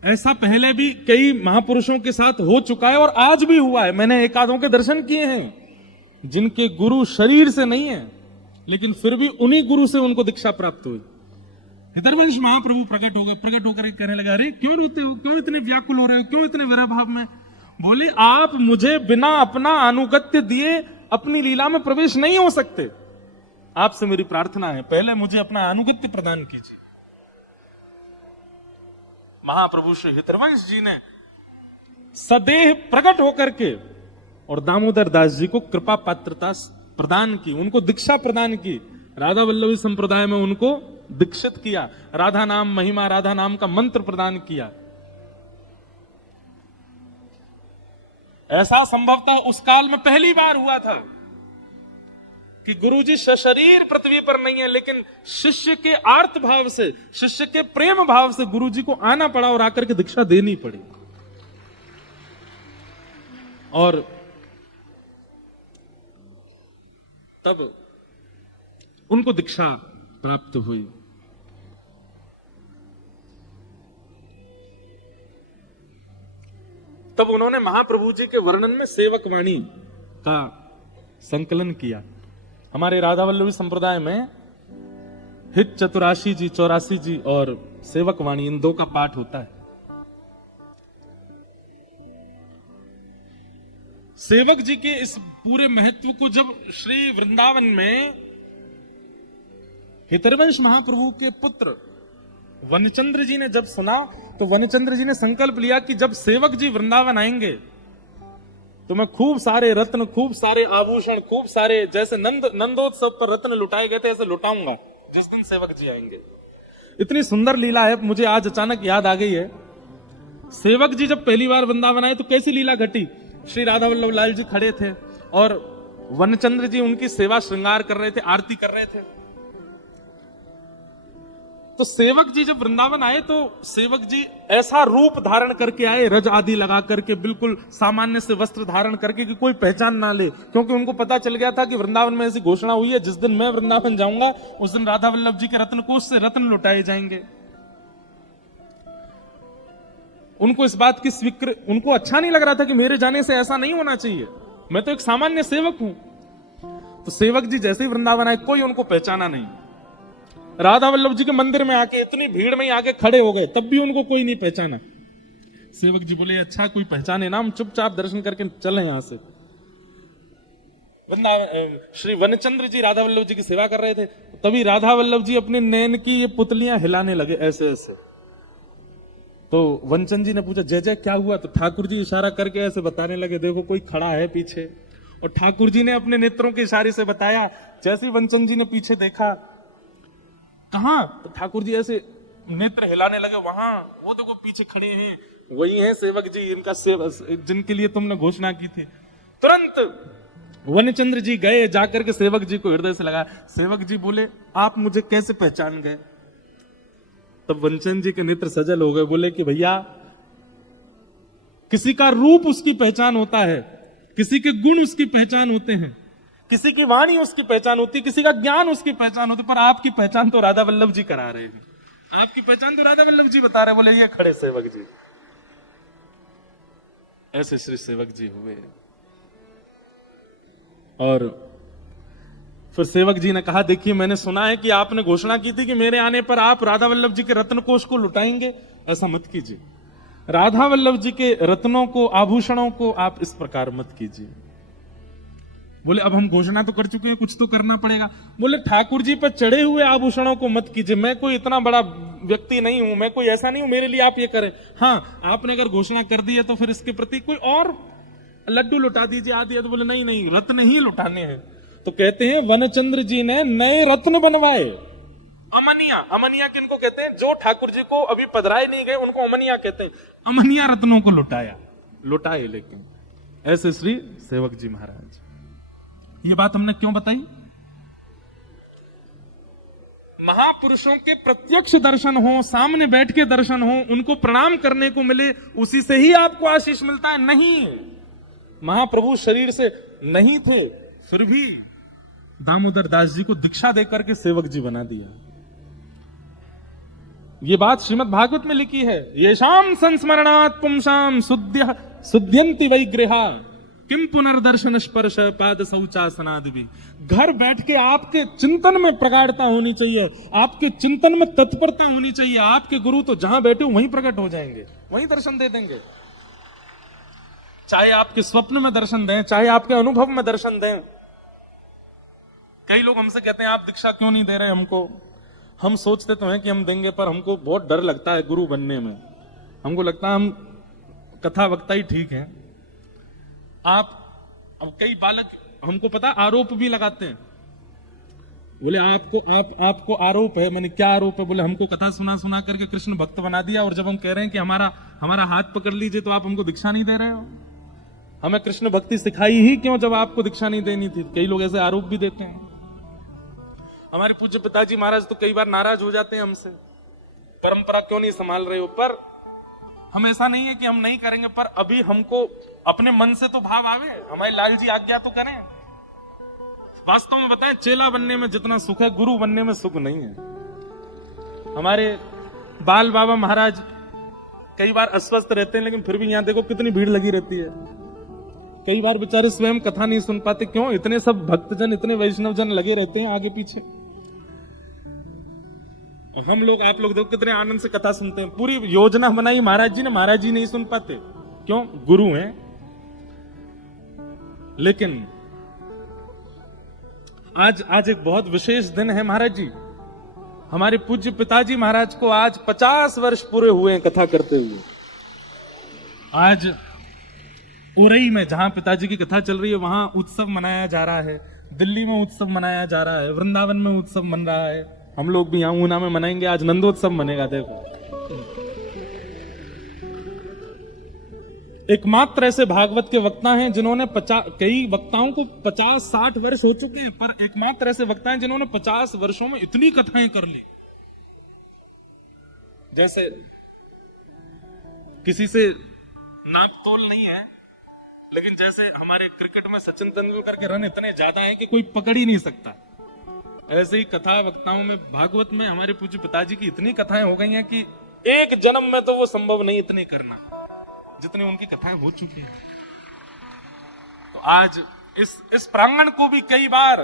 ऐसा पहले भी कई महापुरुषों के साथ हो चुका है और आज भी हुआ है। मैंने एकादों के दर्शन किए हैं जिनके गुरु शरीर से नहीं है, लेकिन फिर भी उन्हीं गुरु से उनको दीक्षा प्राप्त हुई। हितरवंश महाप्रभु प्रकट हो गए, प्रकट होकर कहने लगा, अरे क्यों रोते हो, क्यों इतने व्याकुल हो रहे हो, क्यों इतने विरह भाव में? बोले, आप मुझे बिना अपना अनुगत्य दिए अपनी लीला में प्रवेश नहीं हो सकते। आपसे मेरी प्रार्थना है, पहले मुझे अपना अनुगत्य प्रदान कीजिए। महाप्रभु श्री हितरवंश जी ने सदेह प्रकट होकर के और दामोदर दास जी को कृपा पात्रता प्रदान की, उनको दीक्षा प्रदान की। राधा वल्लभी संप्रदाय में उनको दीक्षित किया, राधा नाम महिमा, राधा नाम का मंत्र प्रदान किया। ऐसा संभवतः उस काल में पहली बार हुआ था कि गुरुजी सशरीर पृथ्वी पर नहीं है, लेकिन शिष्य के आर्त भाव से, शिष्य के प्रेम भाव से गुरुजी को आना पड़ा और आकर के दीक्षा देनी पड़ी। और तब उनको दीक्षा प्राप्त हुई। तब उन्होंने महाप्रभु जी के वर्णन में सेवक वाणी का संकलन किया। हमारे राधा वल्लभी संप्रदाय में हित चतुराशी जी, 84 जी और सेवक वाणी, इन दो का पाठ होता है। सेवक जी के इस पूरे महत्व को जब श्री वृंदावन में हितरवंश महाप्रभु के पुत्र वनचंद्र जी ने जब सुना, तो वनचंद्र जी ने संकल्प लिया कि जब सेवक जी वृंदावन आएंगे तो मैं खूब सारे रत्न, खूब सारे आभूषण, खूब सारे, जैसे नंदोत्सव पर रत्न लुटाए गए थे ऐसे लुटाऊंगा जिस दिन सेवक जी आएंगे। इतनी सुंदर लीला है, मुझे आज अचानक याद आ गई है। सेवक जी जब पहली बार वृंदावन आए तो कैसी लीला घटी। श्री राधा वल्लभ लाल जी खड़े थे और वनचंद्र जी उनकी सेवा श्रृंगार कर रहे थे, आरती कर रहे थे। तो सेवक जी जब वृंदावन आए तो सेवक जी ऐसा रूप धारण करके आए, रज आदि लगा करके, बिल्कुल सामान्य से वस्त्र धारण करके कि कोई पहचान ना ले, क्योंकि उनको पता चल गया था कि वृंदावन में ऐसी घोषणा हुई है, जिस दिन मैं वृंदावन जाऊंगा उस दिन राधा वल्लभ जी के रत्नकोष से रत्न लुटाए जाएंगे। उनको इस बात की उनको अच्छा नहीं लग रहा था कि मेरे जाने से ऐसा नहीं होना चाहिए, मैं तो एक सामान्य सेवक हूं। तो सेवक जी जैसे ही वृंदावन आए, कोई उनको पहचाना नहीं। राधा वल्लभ जी के मंदिर में आके इतनी भीड़ में आके खड़े हो गए, तब भी उनको कोई नहीं पहचाना। सेवक जी बोले, अच्छा कोई पहचाने ना, हम चुपचाप दर्शन करके चले यहां से। वृंदावन श्री वनचंद्र जी राधा वल्लभ जी की सेवा कर रहे थे, तभी राधा वल्लभ जी अपने नैन की ये पुतलियां हिलाने लगे ऐसे ऐसे। तो वनचंद जी ने पूछा, जय जय क्या हुआ? तो ठाकुर जी इशारा करके ऐसे बताने लगे, देखो कोई खड़ा है पीछे। और ठाकुर जी ने अपने नेत्रों के इशारे से बताया। जैसे ही वनचंद जी ने पीछे देखा, कहां? तो ठाकुर जी ऐसे नेत्र हिलाने लगे, वहां वो देखो पीछे खड़े हैं, वही हैं सेवक जी, इनका जिनके लिए तुमने घोषणा की थी। तुरंत वनचंद्र जी गए, जाकर के सेवक जी को हृदय से लगा। सेवक जी बोले, आप मुझे कैसे पहचान गए? तब वनचंद जी के नेत्र सजल हो गए, बोले कि भैया, किसी का रूप उसकी पहचान होता है, किसी के गुण उसकी पहचान होते हैं, किसी की वाणी उसकी पहचान होती है, किसी का ज्ञान उसकी पहचान होती है, पर आपकी पहचान तो राधा वल्लभ जी करा रहे हैं। आपकी पहचान तो राधा वल्लभ जी बता रहे, बोले ये खड़े सेवक जी। ऐसे श्री सेवक जी हुए। और फिर सेवक जी ने कहा, देखिए मैंने सुना है कि आपने घोषणा की थी कि मेरे आने पर आप राधा वल्लभ जी के रत्न कोष को लुटाएंगे। ऐसा मत कीजिए, राधा वल्लभ जी के रत्नों को, आभूषणों को आप इस प्रकार मत कीजिए। बोले अब हम घोषणा तो कर चुके हैं, कुछ तो करना पड़ेगा। बोले ठाकुर जी पर चढ़े हुए आभूषणों को मत कीजिए, मैं कोई इतना बड़ा व्यक्ति नहीं हूं, मैं कोई ऐसा नहीं हूं मेरे लिए आप ये करें। हाँ, आपने अगर घोषणा कर दी है तो फिर इसके प्रति कोई और लड्डू लुटा दीजिए, आदि। तो बोले नहीं नहीं, रत्न ही लुटाने हैं। तो कहते हैं वनचंद्र जी ने नए रत्न बनवाए, अमनिया। अमनिया किनको कहते हैं? जो ठाकुर जी को अभी पधराए नहीं गए उनको अमनिया कहते हैं। अमनिया रत्नों को लुटाए। लेकिन ऐसे श्री सेवक जी महाराज। ये बात हमने क्यों बताई? महापुरुषों के प्रत्यक्ष दर्शन हो, सामने बैठ के दर्शन हो, उनको प्रणाम करने को मिले, उसी से ही आपको आशीष मिलता है। नहीं, महाप्रभु शरीर से नहीं थे, फिर भी दामोदर दास जी को दीक्षा देकर के सेवक जी बना दिया। ये बात श्रीमद् भागवत में लिखी है, येषाम संस्मरणात् पुंसाम सुद्यन्ति वैगृहा किम पुनर्दर्शन स्पर्श पाद शौचासनादि भी। घर बैठ के आपके चिंतन में प्रगाढ़ता होनी चाहिए, आपके चिंतन में तत्परता होनी चाहिए। आपके गुरु तो जहां बैठे हो वहीं प्रकट हो जाएंगे, वहीं दर्शन दे देंगे। चाहे आपके स्वप्न में दर्शन दें, चाहे आपके अनुभव में दर्शन दें। कई लोग हमसे कहते हैं आप दीक्षा क्यों नहीं दे रहे हमको? हम सोचते तो हैं कि हम देंगे, पर हमको बहुत डर लगता है गुरु बनने में। हमको लगता है हम कथा वक्ता ही ठीक है। अब कई बालक हमको पता आरोप भी लगाते हैं, बोले आपको आरोप है। मैंने क्या आरोप है? बोले हमको कथा सुना करके कृष्ण भक्त बना दिया, और जब हम कह रहे हैं कि हमारा हाथ पकड़ लीजिए तो आप हमको दीक्षा नहीं दे रहे हो। हमें कृष्ण भक्ति सिखाई ही क्यों जब आपको दीक्षा नहीं देनी थी? कई लोग ऐसे आरोप भी देते हैं। हमारे पूज्य पिताजी महाराज तो कई बार नाराज हो जाते हैं हमसे, परंपरा क्यों नहीं संभाल रहे हो। पर हम ऐसा नहीं है कि हम नहीं करेंगे, पर अभी हमको अपने मन से तो भाव आवे, हमारे लाल जी आज्ञा तो करें। वास्तव में बताएं, चेला बनने में जितना सुख है गुरु बनने में सुख नहीं है। हमारे बाल बाबा महाराज कई बार अस्वस्थ रहते हैं, लेकिन फिर भी यहां देखो कितनी भीड़ लगी रहती है। कई बार बेचारे स्वयं कथा नहीं सुन पाते, क्यों? इतने सब भक्तजन, इतने वैष्णव जन लगे रहते हैं आगे पीछे। हम लोग, आप लोग देखो कितने आनंद से कथा सुनते हैं। पूरी योजना बनाई महाराज जी ने, महाराज जी नहीं सुन पाते, क्यों? गुरु हैं। लेकिन आज एक बहुत विशेष दिन है महाराज जी। हमारे पूज्य पिताजी महाराज को आज 50 वर्ष पूरे हुए हैं कथा करते हुए। आज उरई में जहां पिताजी की कथा चल रही है वहां उत्सव मनाया जा रहा है, दिल्ली में उत्सव मनाया जा रहा है, वृंदावन में उत्सव मन रहा है। हम लोग भी यहां ऊना में मनाएंगे, आज नंदोत्सव मनेगा। देखो, एकमात्र ऐसे भागवत के वक्ता हैं जिन्होंने कई वक्ताओं को 50-60 वर्ष हो चुके हैं, पर एकमात्र ऐसे वक्ता हैं जिन्होंने 50 वर्षों में इतनी कथाएं कर ली। जैसे किसी से नाप तोल नहीं है, लेकिन जैसे हमारे क्रिकेट में सचिन तेंदुलकर के रन इतने ज्यादा हैं कि कोई पकड़ ही नहीं सकता, ऐसे ही कथा वक्ताओं में भागवत में हमारे पूज्य पिताजी की इतनी कथाएं हो गई हैं कि एक जन्म में तो वो संभव नहीं इतनी करना, जितनी उनकी कथाएं हो चुकी हैं। तो आज इस प्रांगण को भी कई बार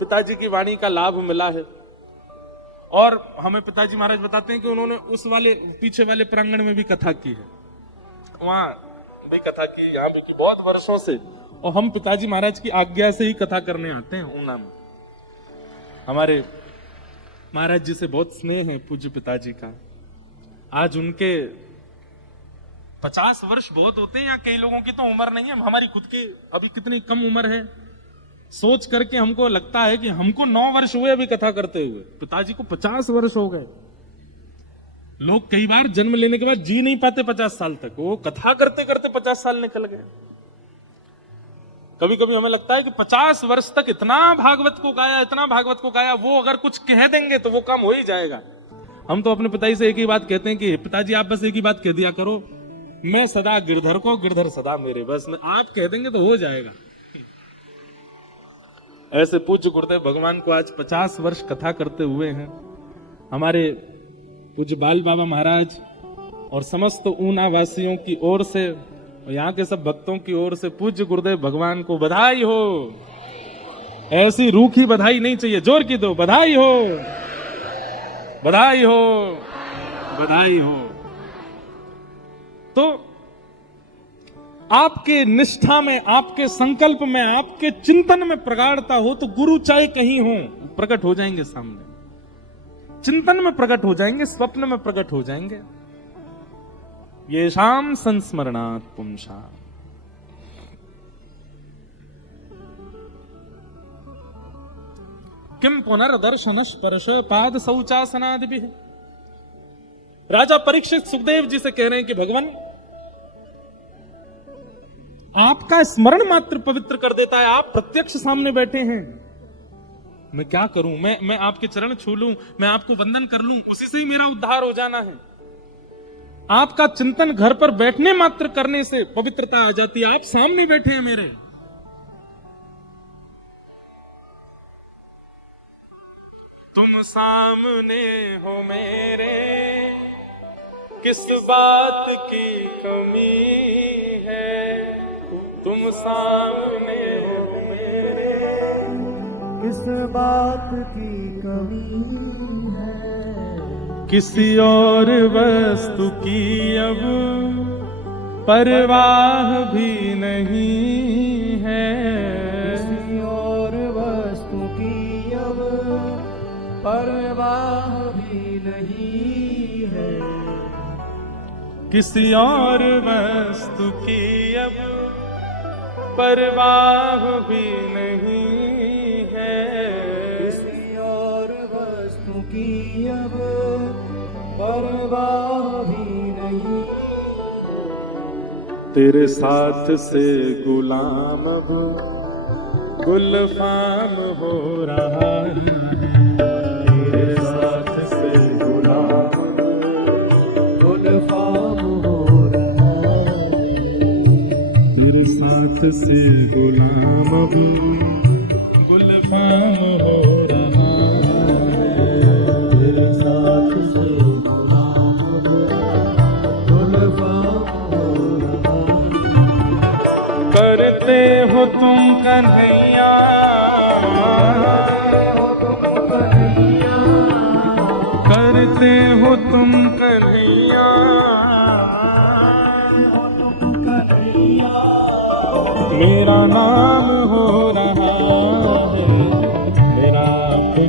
पिताजी की वाणी का लाभ मिला है। और हमें पिताजी महाराज बताते हैं कि उन्होंने उस वाले पीछे वाले प्रांगण में भी कथा की है, वहां भी कथा की, यहाँ भी की, बहुत वर्षों से। और हम पिताजी महाराज की आज्ञा से ही कथा करने आते हैं ऊना में। हमारे महाराज जी से बहुत स्नेह है पूज्य पिताजी का। आज उनके 50 वर्ष बहुत होते हैं, या कई लोगों की तो उम्र नहीं है। हमारी खुद की अभी कितनी कम उम्र है, सोच करके हमको लगता है कि हमको 9 वर्ष हुए अभी कथा करते हुए, पिताजी को 50 वर्ष हो गए। लोग कई बार जन्म लेने के बाद जी नहीं पाते 50 साल तक, वो कथा करते करते 50 साल निकल गए। कभी कभी हमें लगता है कि 50 वर्ष तक इतना भागवत को गाया, वो अगर कुछ कह देंगे तो वो काम हो ही जाएगा। हम तो अपने पिताजी से एक ही बात कहते हैं कि पिताजी आप बस एक ही बात कह दिया करो, मैं सदा गिरधर को, गिरधर सदा मेरे, बस आप कह देंगे तो हो जाएगा। ऐसे पूज्य गुरुदेव भगवान को आज 50 वर्ष कथा करते हुए हैं। हमारे पूज्य बाल बाबा महाराज और समस्त ऊना वासियों की ओर से और यहाँ के सब भक्तों की ओर से पूज्य गुरुदेव भगवान को बधाई हो। ऐसी रूखी बधाई नहीं चाहिए, जोर की दो, बधाई हो, बधाई हो, बधाई हो। तो आपके निष्ठा में, आपके संकल्प में, आपके चिंतन में प्रगाढ़ता हो तो गुरु चाहे कहीं हो प्रकट हो जाएंगे सामने, चिंतन में प्रकट हो जाएंगे, स्वप्न में प्रकट हो जाएंगे। ये शाम संस्मरणात् पुंसा। किम पुनर्दर्शन स्पर्श पाद शौचासनादि। राजा परीक्षित सुखदेव जी से कह रहे हैं कि भगवान आपका स्मरण मात्र पवित्र कर देता है, आप प्रत्यक्ष सामने बैठे हैं, मैं क्या करूं, मैं आपके चरण छू लूं, मैं आपको वंदन कर लूं, उसी से ही मेरा उद्धार हो जाना है। आपका चिंतन घर पर बैठने मात्र करने से पवित्रता आ जाती है, आप सामने बैठे हैं मेरे। तुम सामने हो मेरे, किस बात की कमी है, तुम सामने हो मेरे, किस बात की कमी है, किसी और वस्तु की अब परवाह भी नहीं है, किसी और वस्तु की अब परवाह भी नहीं है, किसी और वस्तु की अब परवाह भी नहीं है, किसी और वस्तु की अब परवाह भी नहीं। तेरे साथ से गुलाम अब गुलफाम हो रहा है, तेरे साथ से गुलाम गुलफाम हो रहा है, तेरे साथ से गुलाम अब गुलफाम हो रहा है, तेरे साथ से गुलाम गुलफाम हो रहा है। करते हो तुम कन्हैया, करते हो तुम कन्हैया, मेरा नाम हो रहा है, मेरा आपकी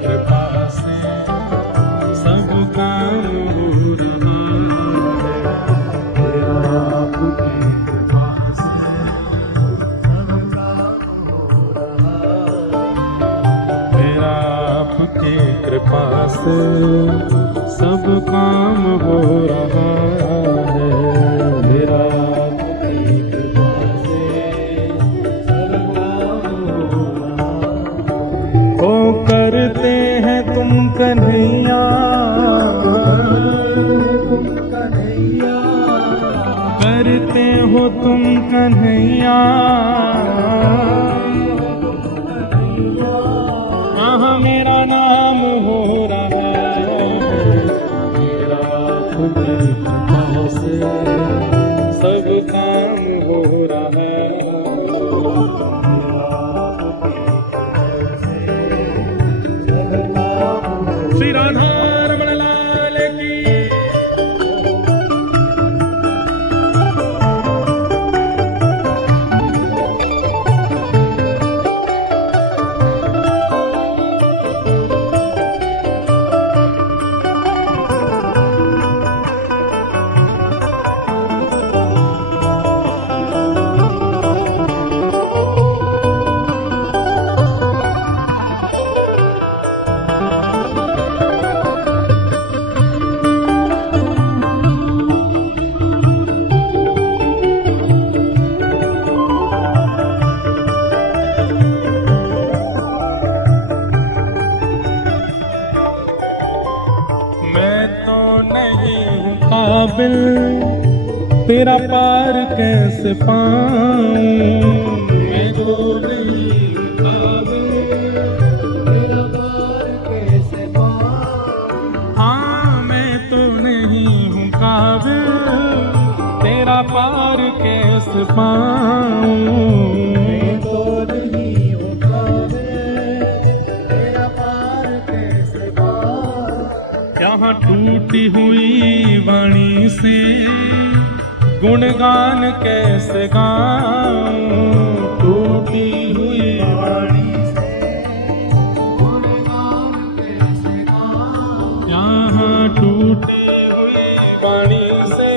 कृपा से सब काम हो रहा है, मेरा आपकी कृपा से सब काम हो रहा है, मेरा आपकी कृपा से सब काम हो रहा है, मेरा आपकी कृपा से सब काम हो रहा है। ओ करते हैं तुम कन्हैया, कन्हैया करते हो तुम कन्हैया, हाँ मेरा नाम हो रहा है, मेरा आपकी कृपा से सब काम हो रहा है। श्री राधा रमण लाल की। काबिल तेरा पार कैसे पाऊं, मैं तो नहीं काबिल तेरा पार कैसे पाऊं, हाँ मैं पाऊं। तो नहीं हो पावे तेरा पार कैसे पाऊं। यहाँ टूटी हुई वाणी से गुणगान कैसे गाऊं। टूटी हुई वाणी से गुणगान कैसे गाऊं। यहाँ टूटी हुई वाणी से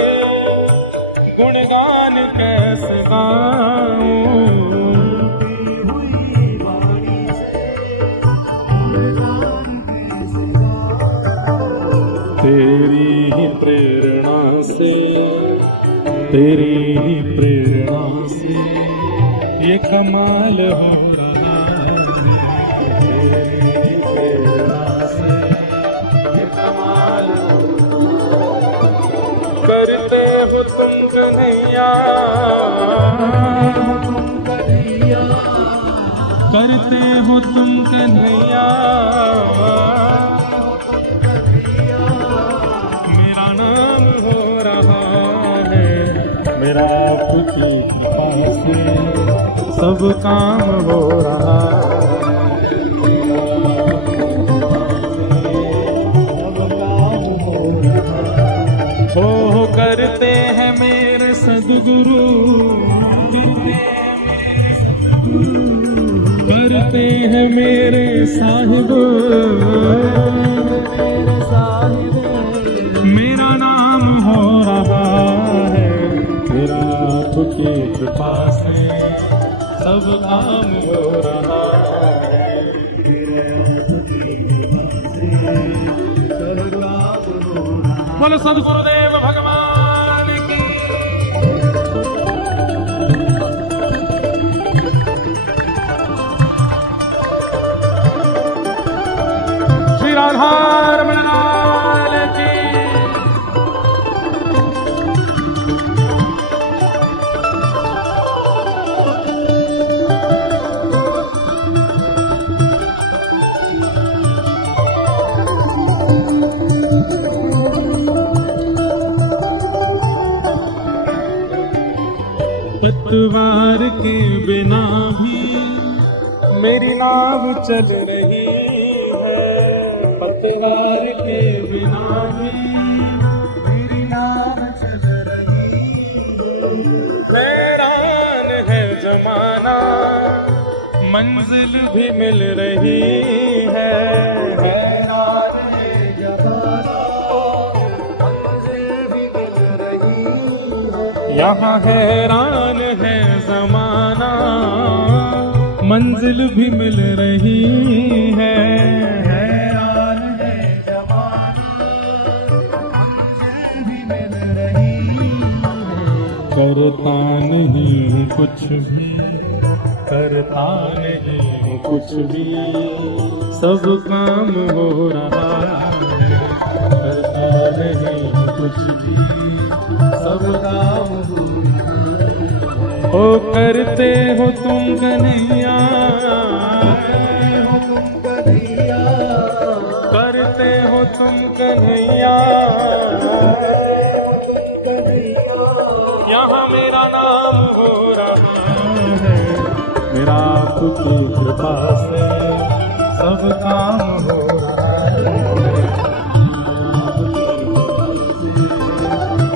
गुणगान कैसे गाऊं। टूटी हुई वाणी से गुणगान कैसे गाऊं। तेरी ही प्रेरणा से, तेरी ही प्रेरणा से ये कमाल हो रहा है। तेरी प्रेरणा से ये कमाल हो रहा है। करते हो तुम कन्हैया, तुम कन्हैया, करते हो तुम कन्हैया, मेरा नाम हो रहा है। मेरा आपकी कृपा से सब काम हो रहा है। सब काम हो रहा है। हो करते हैं मेरे सद्गुरु, करते हैं मेरे साहिब, मेरे साहिब मेरा नाम हो रहा है। मेरा आपकी कृपा से सब काम हो रहा है। सब काम हो रहा है। बोलो सद्गुरुदेव भगवान की। श्री राधा रमण लाल की। पतवार के बिना भी मेरी नाव चल रही है। पतवार के बिना भी मेरी नाव चल रही है। हैरान है जमाना, मंजिल भी मिल रही है। हैरान है जमाना, मंजिल भी मिल रही है। यहाँ हैरान है जमाना, मंजिल भी मिल रही है। हैरान है जमाना, मंजिल भी मिल रही है। करता नहीं हूँ कुछ भी, करता नहीं हूँ कुछ भी, सब काम हो रहा है। करता नहीं हूँ कुछ भी, सब काम हो रहा है। ओ करते हो तुम कन्हैया, तुम कन्हैया, करते हो तुम कन्हैया, तुम कन्हैया, यहाँ मेरा नाम हो रहा है। मेरा आपकी कृपा से सब काम हो रहा है।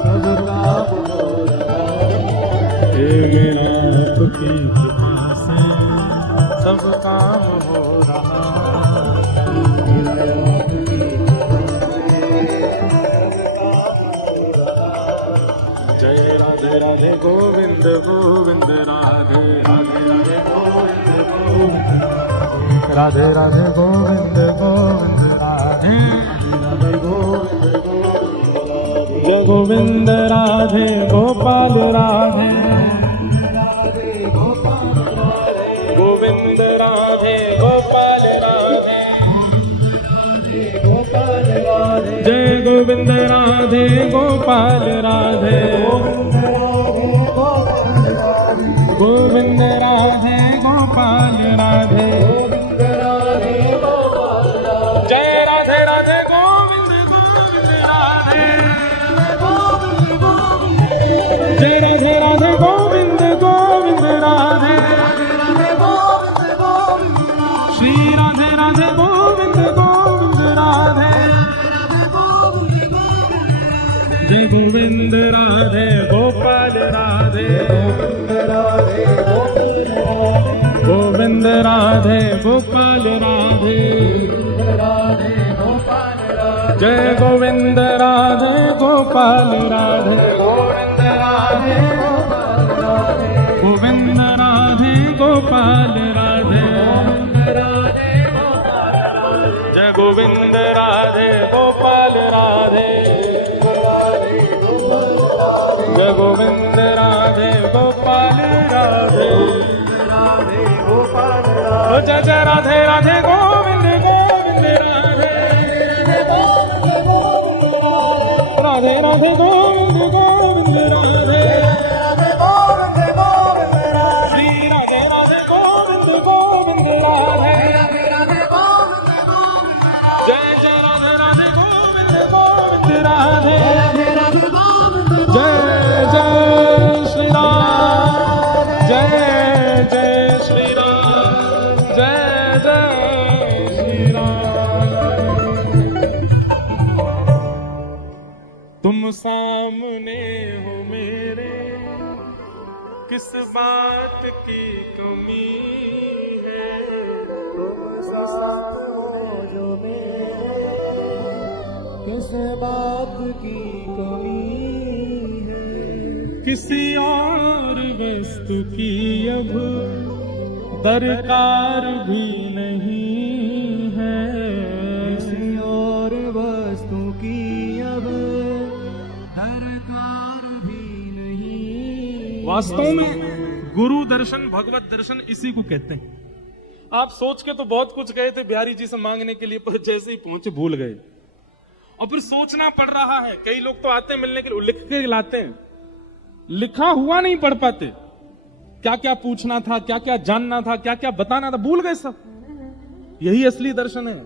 सब काम हो रहा है। हे मेरा आपकी कृपा से सब काम हो रहा है। जय राधे राधे गोविंद गोविंद राधे राधे राधे गोविंद गोविंद राधे राधे गोविंद गोविंद राधे राधे गोविंद गोविंद। जय गोविंद राधे गोपाल राधे, गोविंद राधे गोपाल राधे, जय गोविंद राधे गोपाल राधे, गोविंद राधे गोपाल राधे, जय राधे राधे गोविंद गोविंद राधे, जय राधे राधे राधे गोपाल राधे, राधे गोपाल राधे, जय गोविंद राधे गोपाल राधे, गोविंद राधे गोपाल राधे, गोविंद राधे गोपाल राधे, राधे गोपाल राधे, जय गोविंद राधे गोपाल राधे, जय गोविंद राधे गोपाल राधे, राधे गोपाल ओ राधे, जय जय राधे राधे गोविंद गोविंद राधे, राधे राधे गोविंद गोविंद राधे, श्री राधे राधे गोविंद गोविंद राधे, जय जय राधे राधे गोविंद गोविंद राधे, जय जय श्री राम, जय जय श्री राम, जय जय श्री राम। तुम सामने हो मेरे, किस बात की कमी है, तुम साथ हो जो मेरे, किस बात की कमी है, किसी और वस्तु की अब दरकार भी नहीं है, किसी और वस्तु की अब दरकार भी नहीं। वास्तव में गुरु दर्शन भगवत दर्शन इसी को कहते हैं। आप सोच के तो बहुत कुछ गए थे बिहारी जी से मांगने के लिए, पर जैसे ही पहुंचे भूल गए, और फिर सोचना पड़ रहा है। कई लोग तो आते हैं मिलने के लिए, लिख के लाते हैं, लिखा हुआ नहीं पढ़ पाते, क्या क्या पूछना था, क्या क्या जानना था, क्या क्या बताना था, भूल गए सब। यही असली दर्शन है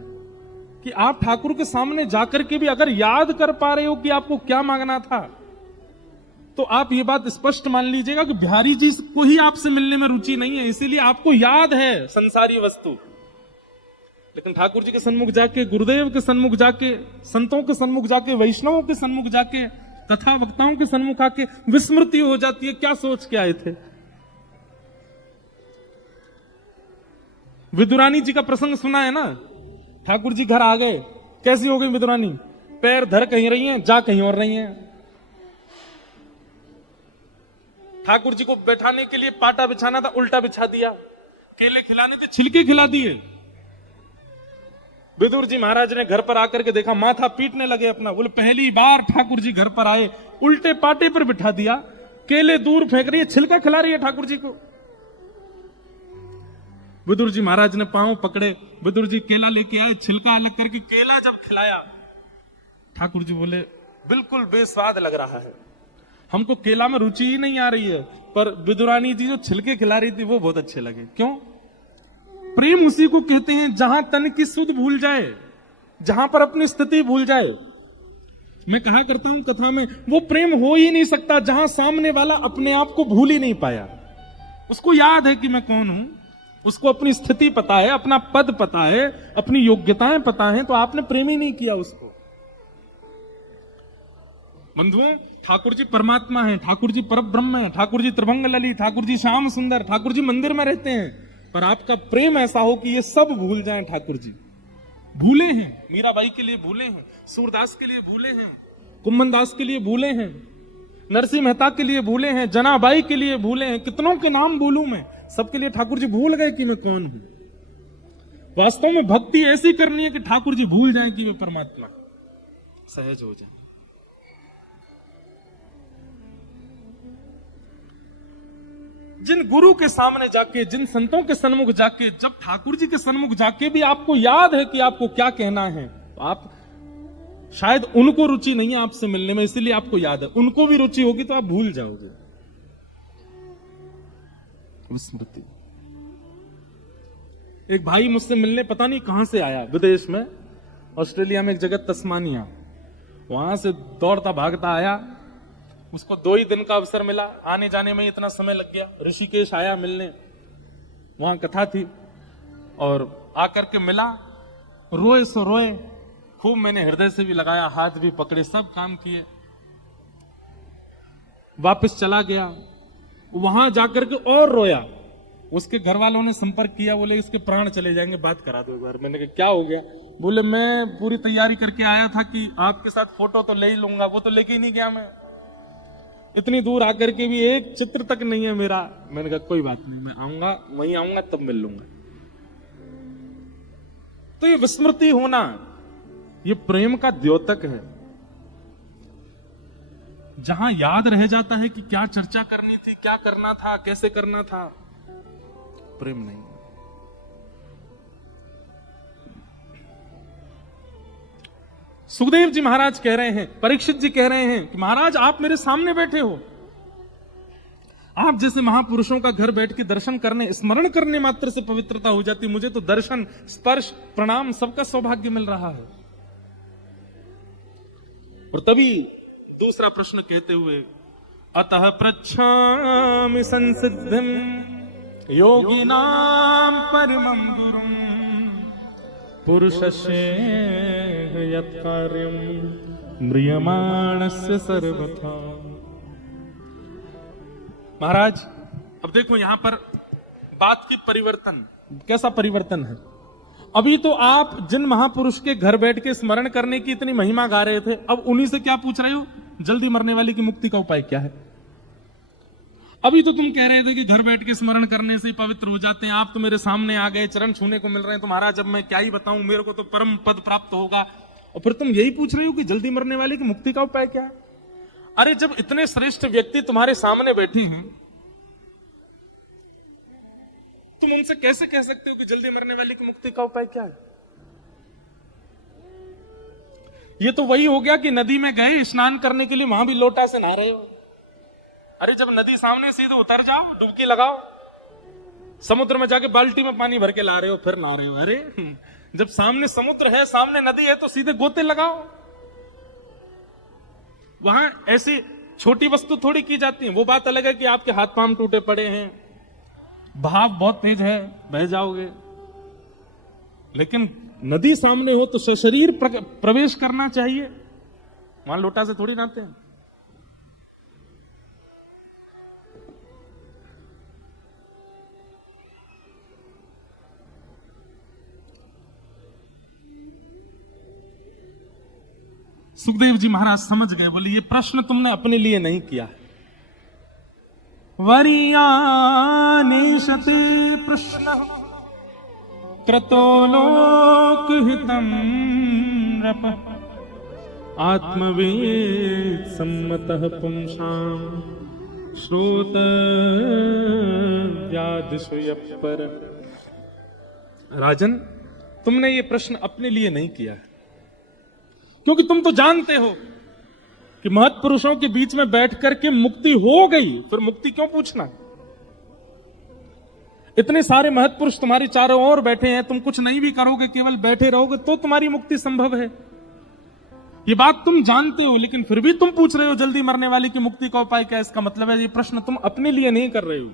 कि आप ठाकुर के सामने जाकर के भी अगर याद कर पा रहे हो कि आपको क्या मांगना था, तो आप ये बात स्पष्ट मान लीजिएगा कि बिहारी जी को ही आपसे मिलने में रुचि नहीं है, इसीलिए आपको याद है संसारी वस्तु। लेकिन ठाकुर जी के सन्मुख जाके, गुरुदेव के सन्मुख जाके, संतों के सन्मुख जाके, वैष्णवों के सन्मुख जाके, कथा वक्ताओं के सन्मुख आके विस्मृति हो जाती है, क्या सोच के आए थे। विदुरानी जी का प्रसंग सुना है ना, ठाकुर जी घर आ गए, कैसी हो गई विदुरानी, पैर धर कहीं रही हैं, जा कहीं और रही हैं। ठाकुर जी को बैठाने के लिए पाटा बिछाना था, उल्टा बिछा दिया, केले खिलाने थे, छिलके खिला दिए। विदुर जी महाराज ने घर पर आकर के देखा, माथा पीटने लगे अपना, बोले पहली बार ठाकुर जी घर पर आए, उल्टे पाटे पर बिठा दिया, केले दूर फेंक रही है, छिलका खिला रही है ठाकुर जी को। विदुर जी महाराज ने पांव पकड़े, विदुर जी केला लेके आए, छिलका अलग करके केला जब खिलाया, ठाकुर जी बोले बिल्कुल बेस्वाद लग रहा है, हमको केला में रुचि ही नहीं आ रही है, पर विदुरानी जी जो छिलके खिला रही थी वो बहुत अच्छे लगे। क्यों? प्रेम उसी को कहते हैं जहां तन की सुध भूल जाए, जहां पर अपनी स्थिति भूल जाए। मैं कहा करता हूं कथा में, वो प्रेम हो ही नहीं सकता जहां सामने वाला अपने आप को भूल ही नहीं पाया। उसको याद है कि मैं कौन हूं, उसको अपनी स्थिति पता है, अपना पद पता है, अपनी योग्यताएं पता है, तो आपने प्रेम ही नहीं किया उसको। बंधुओं, ठाकुर जी परमात्मा है, ठाकुर जी परब्रह्म है, ठाकुर जी त्रिभंग ललित, ठाकुर जी श्याम सुंदर, ठाकुर जी मंदिर में रहते हैं, पर आपका प्रेम ऐसा हो कि ये सब भूल जाएं। ठाकुर जी भूले हैं, मीराबाई के लिए भूले हैं, सूरदास के लिए भूले हैं, कुम्मन दास के लिए भूले हैं, नरसिंह मेहता के लिए भूले हैं, जनाबाई के लिए भूले हैं, कितनों के नाम बोलूं मैं, सबके लिए ठाकुर जी भूल गए कि मैं कौन हूं। वास्तव में भक्ति ऐसी करनी है कि ठाकुर जी भूल जाएं कि वे परमात्मा, सहज हो जाए। जिन गुरु के सामने जाके, जिन संतों के सन्मुख जाके, जब ठाकुर जी के सन्मुख जाके भी आपको याद है कि आपको क्या कहना है, तो आप शायद उनको रुचि नहीं है आपसे मिलने में, इसीलिए आपको याद है। उनको भी रुचि होगी तो आप भूल जाओगे। स्मृति। एक भाई मुझसे मिलने पता नहीं कहां से आया, विदेश में, ऑस्ट्रेलिया में एक जगह तस्मानिया, वहां से दौड़ता भागता आया। उसको 2 ही दिन का अवसर मिला, आने जाने में इतना समय लग गया। ऋषिकेश आया मिलने, वहां कथा थी, और आकर के मिला, रोए सो रोए खूब। मैंने हृदय से भी लगाया, हाथ भी पकड़े, सब काम किए। वापस चला गया, वहां जाकर के और रोया, उसके घर वालों ने संपर्क किया, बोले इसके प्राण चले जाएंगे, बात करा दो एक बार। मैंने कहा क्या हो गया? बोले मैं पूरी तैयारी करके आया था कि आपके साथ फोटो तो ले ही लूंगा, वो तो लेके ही नहीं गया। मैं इतनी दूर आकर के भी एक चित्र तक नहीं है मेरा। मैंने कहा कोई बात नहीं, मैं आऊंगा, वहीं आऊंगा तब मिल लूंगा। तो ये विस्मृति होना, ये प्रेम का द्योतक है। जहां याद रह जाता है कि क्या चर्चा करनी थी, क्या करना था, कैसे करना था, प्रेम नहीं। सुखदेव जी महाराज कह रहे हैं, परीक्षित जी कह रहे हैं कि महाराज आप मेरे सामने बैठे हो, आप जैसे महापुरुषों का घर बैठ के दर्शन करने, स्मरण करने मात्र से पवित्रता हो जाती, मुझे तो दर्शन, स्पर्श, प्रणाम सबका सौभाग्य मिल रहा है। और तभी दूसरा प्रश्न कहते हुए, अतः पृच्छामि संसिद्धिं योगिनां परमं गुरुं पुरुषस्य यत्कार्यं म्रियमाणस्य सर्वथा। महाराज अब देखो यहां पर बात की परिवर्तन, कैसा परिवर्तन है। अभी तो आप जिन महापुरुष के घर बैठ के स्मरण करने की इतनी महिमा गा रहे थे, अब उन्हीं से क्या पूछ रहे हो? जल्दी मरने वाले की मुक्ति का उपाय क्या है? अभी तो तुम कह रहे थे कि घर बैठ के स्मरण करने से ही पवित्र हो जाते हैं, आप तो मेरे सामने आ गए, चरण छूने को मिल रहे हैं, तो महाराज अब मैं क्या ही बताऊं, मेरे को तो परम पद प्राप्त होगा, और फिर तुम यही पूछ रहे हो कि जल्दी मरने वाले की मुक्ति का उपाय क्या है? अरे जब इतने श्रेष्ठ व्यक्ति तुम्हारे सामने बैठे हैं, तुम उनसे कैसे कह सकते हो कि जल्दी मरने वाले की मुक्ति का उपाय क्या है? ये तो वही हो गया कि नदी में गए स्नान करने के लिए, वहां भी लोटा से नहा रहे हो। अरे जब नदी सामने सीधे उतर जाओ, डुबकी लगाओ, समुद्र में जाके बाल्टी में पानी भर के ला रहे हो, फिर नहा रहे हो। अरे जब सामने समुद्र है, सामने नदी है, तो सीधे गोते लगाओ। वहां ऐसी छोटी वस्तु थोड़ी की जाती है। वो बात अलग है कि आपके हाथ पांव टूटे पड़े हैं, भाव बहुत तेज है, बह जाओगे, लेकिन नदी सामने हो तो सशरीर प्रवेश करना चाहिए। वहां लोटा से थोड़ी नहाते हैं। सुखदेव जी महाराज समझ गए, बोले ये प्रश्न तुमने अपने लिए नहीं किया। वरीयानेशते प्रश्न क्रतो लोकहितं नृप आत्मवेद सम्मतः पुंसां श्रोतव्यादिशुयपर। राजन, तुमने ये प्रश्न अपने लिए नहीं किया है, क्योंकि तुम तो जानते हो कि महत्पुरुषों के बीच में बैठ करके मुक्ति हो गई, फिर मुक्ति क्यों पूछना? इतने सारे महत्पुरुष तुम्हारे चारों ओर बैठे हैं, तुम कुछ नहीं भी करोगे, केवल बैठे रहोगे तो तुम्हारी मुक्ति संभव है। ये बात तुम जानते हो, लेकिन फिर भी तुम पूछ रहे हो जल्दी मरने वाले की मुक्ति का उपाय क्या? इसका मतलब है ये प्रश्न तुम अपने लिए नहीं कर रहे हो।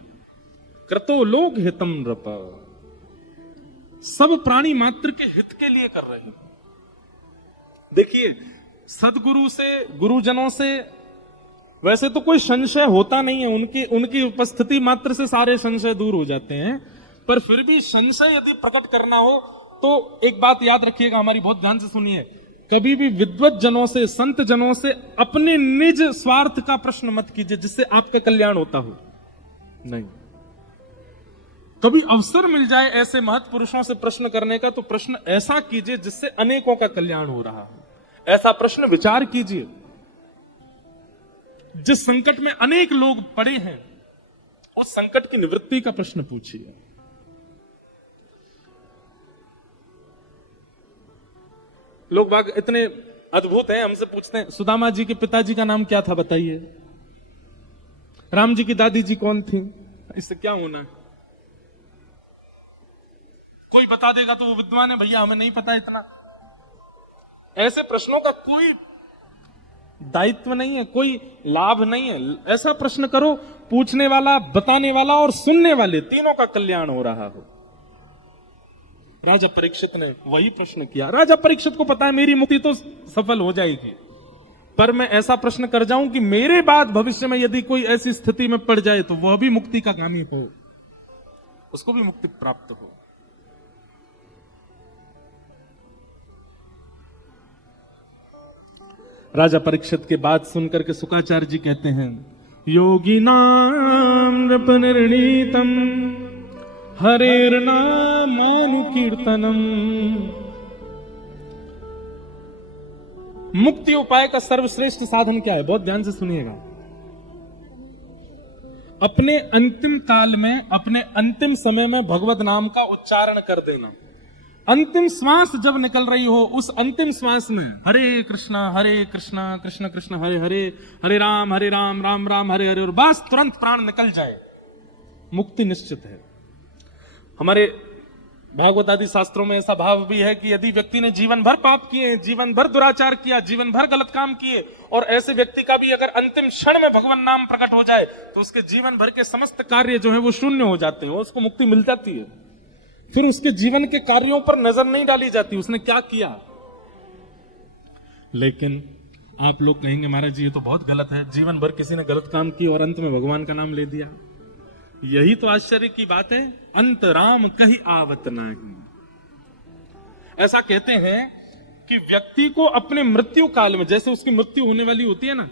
क्रतो लोक हितम नृप, सब प्राणी मात्र के हित के लिए कर रहे हो। देखिए, सदगुरु से, गुरुजनों से वैसे तो कोई संशय होता नहीं है, उनकी उपस्थिति मात्र से सारे संशय दूर हो जाते हैं, पर फिर भी संशय यदि प्रकट करना हो तो एक बात याद रखिएगा, हमारी बहुत ध्यान से सुनिए। कभी भी विद्वत जनों से, संत जनों से अपने निज स्वार्थ का प्रश्न मत कीजिए जिससे आपका कल्याण होता हो। नहीं, कभी अवसर मिल जाए ऐसे महत्पुरुषों से प्रश्न करने का, तो प्रश्न ऐसा कीजिए जिससे अनेकों का कल्याण हो रहा है। ऐसा प्रश्न विचार कीजिए। जिस संकट में अनेक लोग पड़े हैं, उस संकट की निवृत्ति का प्रश्न पूछिए। लोग बाग इतने अद्भुत हैं, हमसे पूछते हैं सुदामा जी के पिताजी का नाम क्या था बताइए, राम जी की दादी जी कौन थी, इससे क्या होना है? कोई बता देगा तो वो विद्वान है, भैया हमें नहीं पता इतना। ऐसे प्रश्नों का कोई दायित्व नहीं है, कोई लाभ नहीं है। ऐसा प्रश्न करो पूछने वाला, बताने वाला और सुनने वाले तीनों का कल्याण हो रहा हो। राजा परीक्षित ने वही प्रश्न किया। राजा परीक्षित को पता है मेरी मुक्ति तो सफल हो जाएगी, पर मैं ऐसा प्रश्न कर जाऊं कि मेरे बाद भविष्य में यदि कोई ऐसी स्थिति में पड़ जाए तो वह भी मुक्ति का गामी हो। उसको भी मुक्ति प्राप्त हो। राजा परीक्षित के बात सुनकर के शुकाचार्य जी कहते हैं, योगी नाम नृपनिर्णीतम हरेर्नामानुकीर्तनम। मुक्ति उपाय का सर्वश्रेष्ठ साधन क्या है? बहुत ध्यान से सुनिएगा। अपने अंतिम काल में, अपने अंतिम समय में भगवत नाम का उच्चारण कर देना। अंतिम श्वास जब निकल रही हो, उस अंतिम श्वास में हरे कृष्णा कृष्ण कृष्ण हरे हरे, हरे राम राम राम हरे हरे, और बस तुरंत प्राण निकल जाए, मुक्ति निश्चित है। हमारे भागवत आदि शास्त्रों में ऐसा भाव भी है कि यदि व्यक्ति ने जीवन भर पाप किए, जीवन भर दुराचार किया, जीवन भर गलत काम किए, और ऐसे व्यक्ति का भी अगर अंतिम क्षण में भगवान नाम प्रकट हो जाए तो उसके जीवन भर के समस्त कार्य जो है वो शून्य हो जाते हैं, उसको मुक्ति मिल जाती है। फिर उसके जीवन के कार्यों पर नजर नहीं डाली जाती उसने क्या किया। लेकिन आप लोग कहेंगे महाराज जी ये तो बहुत गलत है, जीवन भर किसी ने गलत काम किया और अंत में भगवान का नाम ले दिया। यही तो आश्चर्य की बात है, अंत राम कहीं आवत नहीं। ऐसा कहते हैं कि व्यक्ति को अपने मृत्यु काल में, जैसे उसकी मृत्यु होने वाली होती है ना,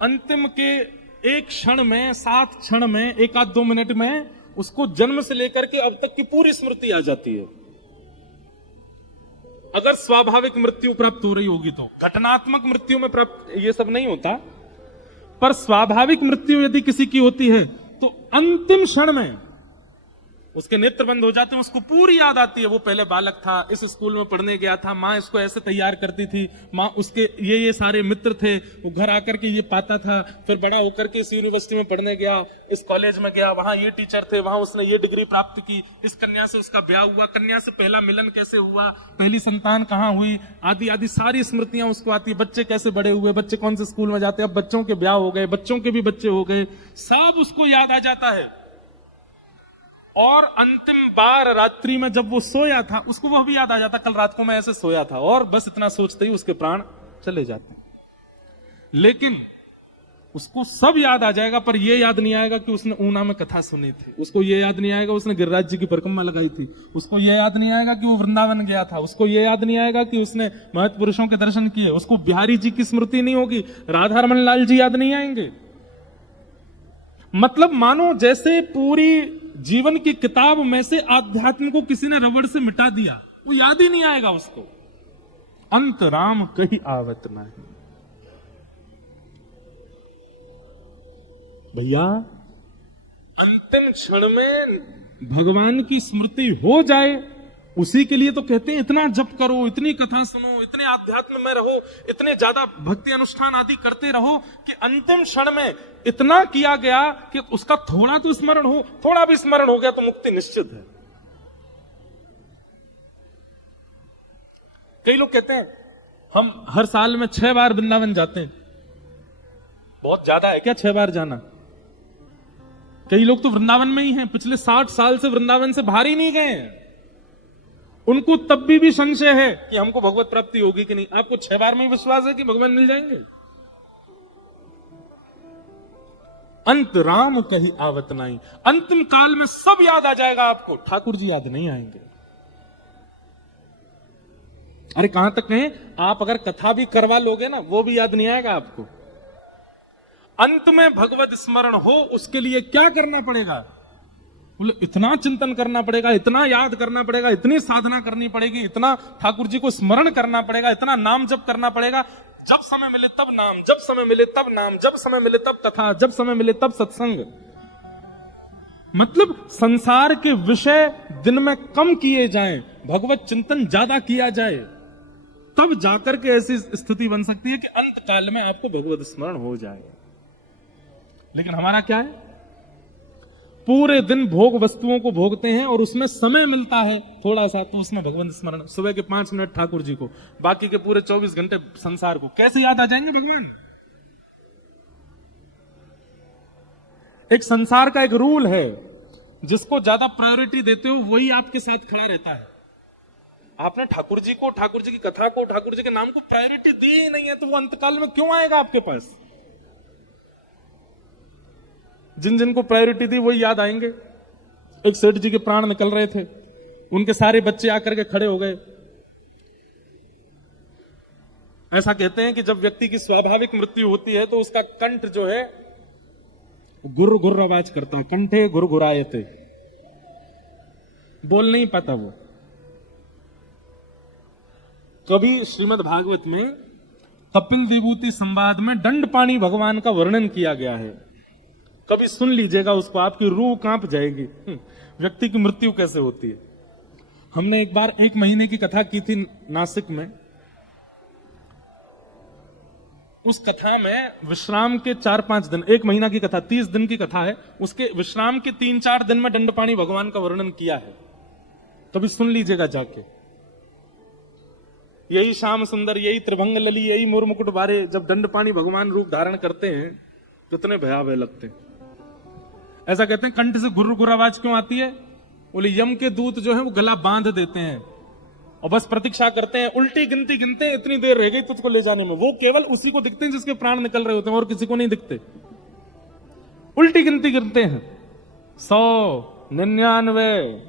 अंतिम के एक क्षण में, 7 क्षण में, 1-2 मिनट में उसको जन्म से लेकर के अब तक की पूरी स्मृति आ जाती है। अगर स्वाभाविक मृत्यु प्राप्त हो रही होगी तो, घटनात्मक मृत्यु में प्राप्त ये सब नहीं होता, पर स्वाभाविक मृत्यु यदि किसी की होती है तो अंतिम क्षण में उसके नेत्र बंद हो जाते हैं, उसको पूरी याद आती है। वो पहले बालक था, इस स्कूल में पढ़ने गया था, माँ इसको ऐसे तैयार करती थी, माँ उसके ये सारे मित्र थे, वो घर आकर के ये पाता था, फिर बड़ा होकर के इस यूनिवर्सिटी में पढ़ने गया, इस कॉलेज में गया, वहां ये टीचर थे, वहां उसने ये डिग्री प्राप्त की, इस कन्या से उसका ब्याह हुआ, कन्या से पहला मिलन कैसे हुआ, पहली संतान कहाँ हुई, आदि आदि सारी स्मृतियां उसको आती। बच्चे कैसे बड़े हुए, बच्चे कौन से स्कूल में जाते, अब बच्चों के ब्याह हो गए, बच्चों के भी बच्चे हो गए, सब उसको याद आ जाता है। और अंतिम बार रात्रि में जब वो सोया था, उसको वह भी याद आ जाता, कल रात को मैं ऐसे सोया था, और बस इतना सोचते ही उसके प्राण चले जाते। लेकिन उसको सब याद आ जाएगा, पर यह याद नहीं आएगा कि उसने ऊना में कथा सुनी थी, उसको यह याद नहीं आएगा उसने गिरिराज जी की परिक्रमा लगाई थी, उसको यह याद नहीं आएगा कि वो वृंदावन गया था, उसको यह याद नहीं आएगा कि उसने महत पुरुषों के दर्शन किए, उसको बिहारी जी की स्मृति नहीं होगी, राधा रमन लाल जी याद नहीं आएंगे। मतलब मानो जैसे पूरी जीवन की किताब में से आध्यात्म को किसी ने रबड़ से मिटा दिया, वो याद ही नहीं आएगा उसको। अंत राम कहीं आवत नहीं। भैया अंतिम क्षण में भगवान की स्मृति हो जाए, उसी के लिए तो कहते हैं इतना जप करो, इतनी कथा सुनो, इतने आध्यात्म में रहो, इतने ज्यादा भक्ति अनुष्ठान आदि करते रहो कि अंतिम क्षण में इतना किया गया कि उसका थोड़ा तो स्मरण हो, थोड़ा भी स्मरण हो गया तो मुक्ति निश्चित है। कई लोग कहते हैं हम हर साल में 6 बार वृंदावन जाते हैं। बहुत ज्यादा है क्या 6 बार जाना? कई लोग तो वृंदावन में ही हैं, पिछले 60 साल से वृंदावन से बाहर ही नहीं गए हैं। उनको तब भी संशय है कि हमको भगवत प्राप्ति होगी कि नहीं। आपको 6 बार में विश्वास है कि भगवान मिल जाएंगे? अंत राम कहीं आवत नहीं। अंतिम काल में सब याद आ जाएगा आपको, ठाकुर जी याद नहीं आएंगे। अरे कहां तक कहें, आप अगर कथा भी करवा लोगे ना, वो भी याद नहीं आएगा आपको। अंत में भगवत स्मरण हो, उसके लिए क्या करना पड़ेगा? बोले इतना चिंतन करना पड़ेगा, इतना याद करना पड़ेगा, इतनी साधना करनी पड़ेगी, इतना ठाकुर जी को स्मरण करना पड़ेगा, इतना नाम जप करना पड़ेगा। जब समय मिले तब नाम, जब समय मिले तब नाम, जब समय मिले तब कथा, जब समय मिले तब सत्संग। मतलब संसार के विषय दिन में कम किए जाएं, भगवत चिंतन ज्यादा किया जाए, तब जाकर के ऐसी स्थिति बन सकती है कि अंत काल में आपको भगवत स्मरण हो जाए। लेकिन हमारा क्या है, पूरे दिन भोग वस्तुओं को भोगते हैं और उसमें समय मिलता है थोड़ा सा, तो उसमें भगवंत स्मरण, सुबह के 5 मिनट ठाकुर जी को, बाकी के पूरे 24 घंटे संसार को। कैसे याद आ जाएंगे भगवान? एक संसार का एक रूल है, जिसको ज्यादा प्रायोरिटी देते हो वही आपके साथ खड़ा रहता है। आपने ठाकुर जी को, ठाकुर जी की कथा को, ठाकुर जी के नाम को प्रायोरिटी दी ही नहीं है, तो वो अंतकाल में क्यों आएगा आपके पास? जिन जिनको प्रायोरिटी दी वही याद आएंगे। एक सेठ जी के प्राण निकल रहे थे, उनके सारे बच्चे आकर के खड़े हो गए। ऐसा कहते हैं कि जब व्यक्ति की स्वाभाविक मृत्यु होती है तो उसका कंठ जो है गुर गुर आवाज करता है, कंठे गुरगुरायते, बोल नहीं पाता वो। कभी श्रीमद् भागवत में कपिल विभूति संवाद में दंडपाणी भगवान का वर्णन किया गया है, कभी सुन लीजिएगा उसको, आपकी रूह कांप जाएगी। व्यक्ति की मृत्यु कैसे होती है। हमने एक बार 1 महीने की कथा की थी नासिक में। उस कथा में विश्राम के 4-5 दिन, 1 महीना की कथा 30 दिन की कथा है, उसके विश्राम के 3-4 दिन में दंडपाणी भगवान का वर्णन किया है, कभी सुन लीजिएगा जाके। यही श्याम सुंदर, यही त्रिभंग लली, यही मोर मुकुट बारे, जब दंडपाणी भगवान रूप धारण करते हैं कितने भयावह लगते हैं। ऐसा कहते हैं कंठ से गुर गुर आवाज क्यों आती है, बोले यम के दूत जो है वो गला बांध देते हैं और बस प्रतीक्षा करते हैं, उल्टी गिनती गिनते हैं, इतनी देर रह गई तुझको ले जाने में। वो केवल उसी को दिखते हैं जिसके प्राण निकल रहे होते हैं और किसी को नहीं दिखते। उल्टी गिनती गिनते हैं, 100, 99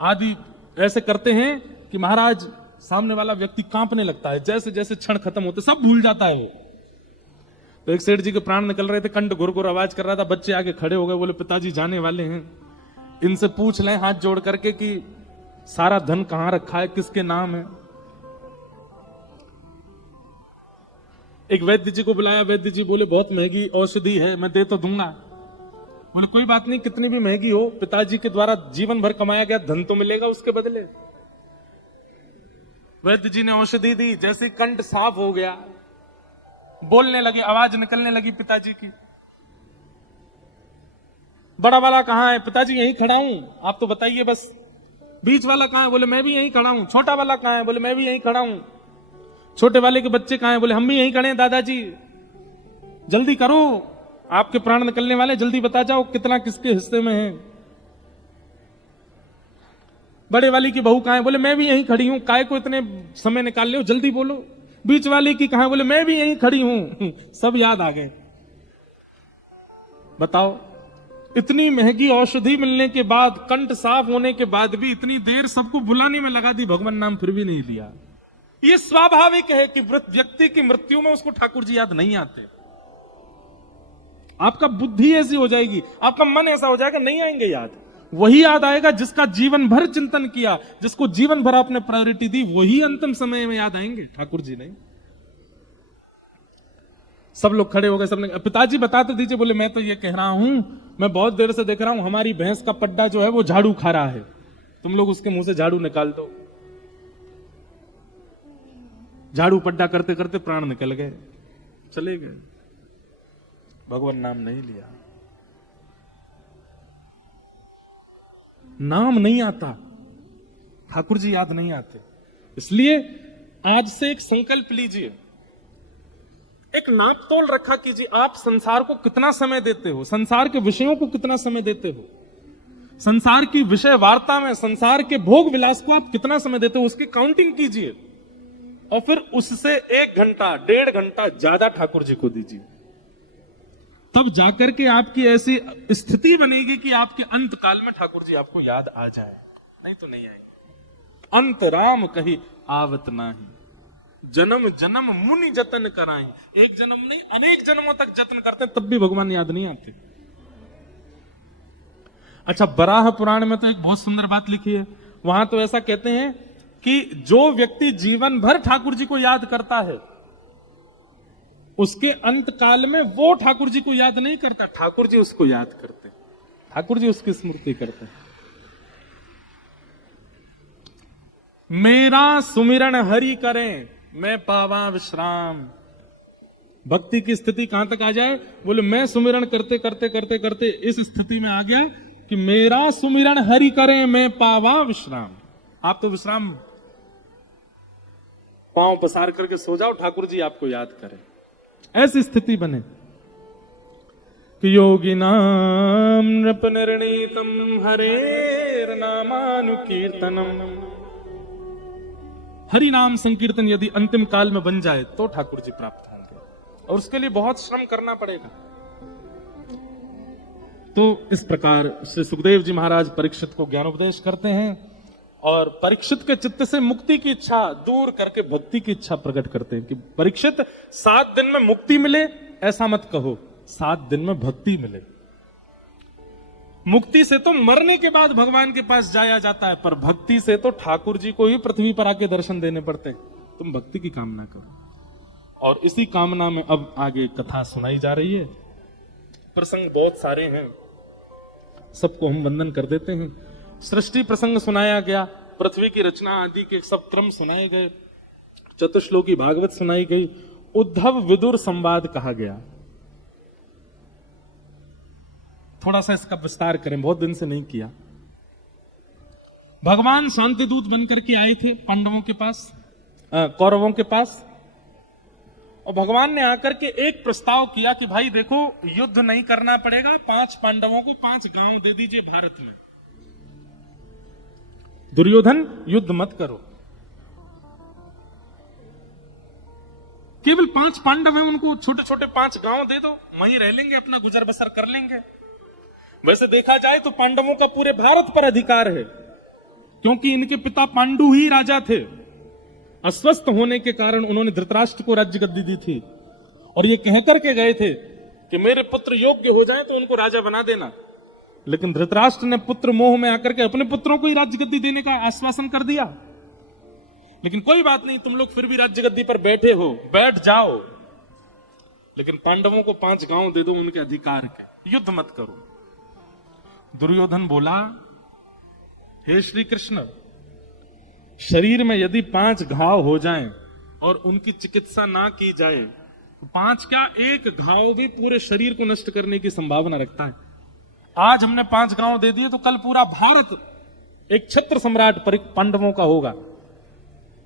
आदि ऐसे करते हैं कि महाराज सामने वाला व्यक्ति कांपने लगता है, जैसे जैसे क्षण खत्म होते सब भूल जाता है वो। तो एक सेठ जी के प्राण निकल रहे थे, कंठ गुर गुर आवाज कर रहा था, बच्चे आके खड़े हो गए, बोले पिताजी जाने वाले हैं, इनसे पूछ लें हाथ जोड़ करके कि सारा धन कहां रखा है, किसके नाम है। एक वैद्य जी को बुलाया, वैद्य जी बोले बहुत महंगी औषधि है, मैं दे तो दूंगा। बोले कोई बात नहीं, कितनी भी महंगी हो, पिताजी के द्वारा जीवन भर कमाया गया धन तो मिलेगा उसके बदले। वैद्य जी ने औषधि दी, जैसे कंठ साफ हो गया, बोलने लगे, आवाज निकलने लगी पिताजी की। बड़ा वाला कहां है, पिताजी यहीं खड़ा हूं, आप तो बताइए बस। बीच वाला कहां है, बोले मैं भी यहीं खड़ा हूं। छोटा वाला कहां है, बोले मैं भी यहीं खड़ा हूं। छोटे वाले के बच्चे कहां हैं, बोले हम भी यहीं खड़े हैं दादाजी, जल्दी करो, आपके प्राण निकलने वाले, जल्दी बता जाओ कितना किसके हिस्से में है। बड़े वाली की बहू कहां है, बोले मैं भी यहीं खड़ी हूं, काय को इतने समय निकाल ले हो, जल्दी बोलो। बीच वाली की कहां है, बोले मैं भी यहीं खड़ी हूं। सब याद आ गए। बताओ, इतनी महंगी औषधि मिलने के बाद, कंठ साफ होने के बाद भी इतनी देर सबको बुलाने में लगा दी, भगवान नाम फिर भी नहीं लिया। यह स्वाभाविक है कि व्यक्ति की मृत्यु में उसको ठाकुर जी याद नहीं आते। आपका बुद्धि ऐसी हो जाएगी, आपका मन ऐसा हो जाएगा, नहीं आएंगे याद। वही याद आएगा जिसका जीवन भर चिंतन किया, जिसको जीवन भर आपने प्रायोरिटी दी, वही अंतिम समय में याद आएंगे, ठाकुर जी नहीं। सब लोग खड़े हो गए, सबने पिताजी बता तो दीजिए। बोले मैं तो ये कह रहा हूं, मैं बहुत देर से देख रहा हूं, हमारी भैंस का पड्डा जो है वो झाड़ू खा रहा है, तुम लोग उसके मुंह से झाड़ू निकाल दो। झाड़ू पड्डा करते करते प्राण निकल गए, चले गए, भगवान नाम नहीं लिया। नाम नहीं आता, ठाकुर जी याद नहीं आते। इसलिए आज से एक संकल्प लीजिए, एक नाप तोल रखा कीजिए, आप संसार को कितना समय देते हो, संसार के विषयों को कितना समय देते हो, संसार की विषय वार्ता में, संसार के भोग विलास को आप कितना समय देते हो, उसकी काउंटिंग कीजिए और फिर उससे 1 घंटा 1.5 घंटा ज्यादा ठाकुर जी को दीजिए। तब जाकर के आपकी ऐसी स्थिति बनेगी कि आपके अंत काल में ठाकुर जी आपको याद आ जाए, नहीं तो नहीं आएंगे। अंत राम कही आवत नाही, जन्म जन्म मुनि जतन कराई। एक जन्म नहीं, अनेक जन्मों तक जतन करते तब भी भगवान याद नहीं आते। अच्छा, बराह पुराण में तो एक बहुत सुंदर बात लिखी है, वहां तो ऐसा कहते हैं कि जो व्यक्ति जीवन भर ठाकुर जी को याद करता है, उसके अंत काल में वो ठाकुर जी को याद नहीं करता, ठाकुर जी उसको याद करते, ठाकुर जी उसकी स्मृति करते हैं। मेरा सुमिरन हरि करें, मैं पावा विश्राम। भक्ति की स्थिति कहां तक आ जाए, बोले मैं सुमिरन करते करते करते करते इस स्थिति में आ गया कि मेरा सुमिरन हरि करें, मैं पावा विश्राम। आप तो विश्राम पांव पसार करके सो जाओ, ठाकुर जी आपको याद करें, ऐसी स्थिति बने कि योगी नाम नृप निर्णीतम हरेर नामानुकीर्तनम। हरि नाम संकीर्तन यदि अंतिम काल में बन जाए तो ठाकुर जी प्राप्त होंगे, और उसके लिए बहुत श्रम करना पड़ेगा। तो इस प्रकार श्री सुखदेव जी महाराज परीक्षित को ज्ञानोपदेश करते हैं और परीक्षित के चित्त से मुक्ति की इच्छा दूर करके भक्ति की इच्छा प्रकट करते हैं कि परीक्षित 7 दिन में मुक्ति मिले ऐसा मत कहो, 7 दिन में भक्ति मिले। मुक्ति से तो मरने के बाद भगवान के पास जाया जाता है, पर भक्ति से तो ठाकुर जी को ही पृथ्वी पर आके दर्शन देने पड़ते हैं। तुम भक्ति की कामना करो। और इसी कामना में अब आगे कथा सुनाई जा रही है। प्रसंग बहुत सारे हैं, सबको हम वंदन कर देते हैं। सृष्टि प्रसंग सुनाया गया, पृथ्वी की रचना आदि के सब क्रम सुनाए गए, चतुश्लोकी भागवत सुनाई गई, उद्धव विदुर संवाद कहा गया। थोड़ा सा इसका विस्तार करें, बहुत दिन से नहीं किया। भगवान शांति दूत बनकर के आए थे पांडवों के पास, कौरवों के पास, और भगवान ने आकर के एक प्रस्ताव किया कि भाई देखो, युद्ध नहीं करना पड़ेगा, 5 पांडवों को 5 गांव दे दीजिए भारत में। दुर्योधन युद्ध मत करो, केवल 5 पांडव हैं, उनको छोटे छोटे 5 गांव दे दो, वहीं रह लेंगे, अपना गुजर बसर कर लेंगे। वैसे देखा जाए तो पांडवों का पूरे भारत पर अधिकार है, क्योंकि इनके पिता पांडु ही राजा थे। अस्वस्थ होने के कारण उन्होंने धृतराष्ट्र को राज्य गद्दी दी थी, और ये कहकर के गए थे कि मेरे पुत्र योग्य हो जाएं तो उनको राजा बना देना। लेकिन धृतराष्ट्र ने पुत्र मोह में आकर के अपने पुत्रों को ही राज्य गद्दी देने का आश्वासन कर दिया। लेकिन कोई बात नहीं, तुम लोग फिर भी राज्य गद्दी पर बैठे हो, बैठ जाओ, लेकिन पांडवों को 5 गांव दे दो उनके अधिकार के, युद्ध मत करो। दुर्योधन बोला, हे श्री कृष्ण, शरीर में यदि 5 घाव हो जाएं और उनकी चिकित्सा ना की जाए तो 5 क्या, 1 घाव भी पूरे शरीर को नष्ट करने की संभावना रखता है। आज हमने 5 गांव दे दिए तो कल पूरा भारत एक छत्र सम्राट पांडवों का होगा।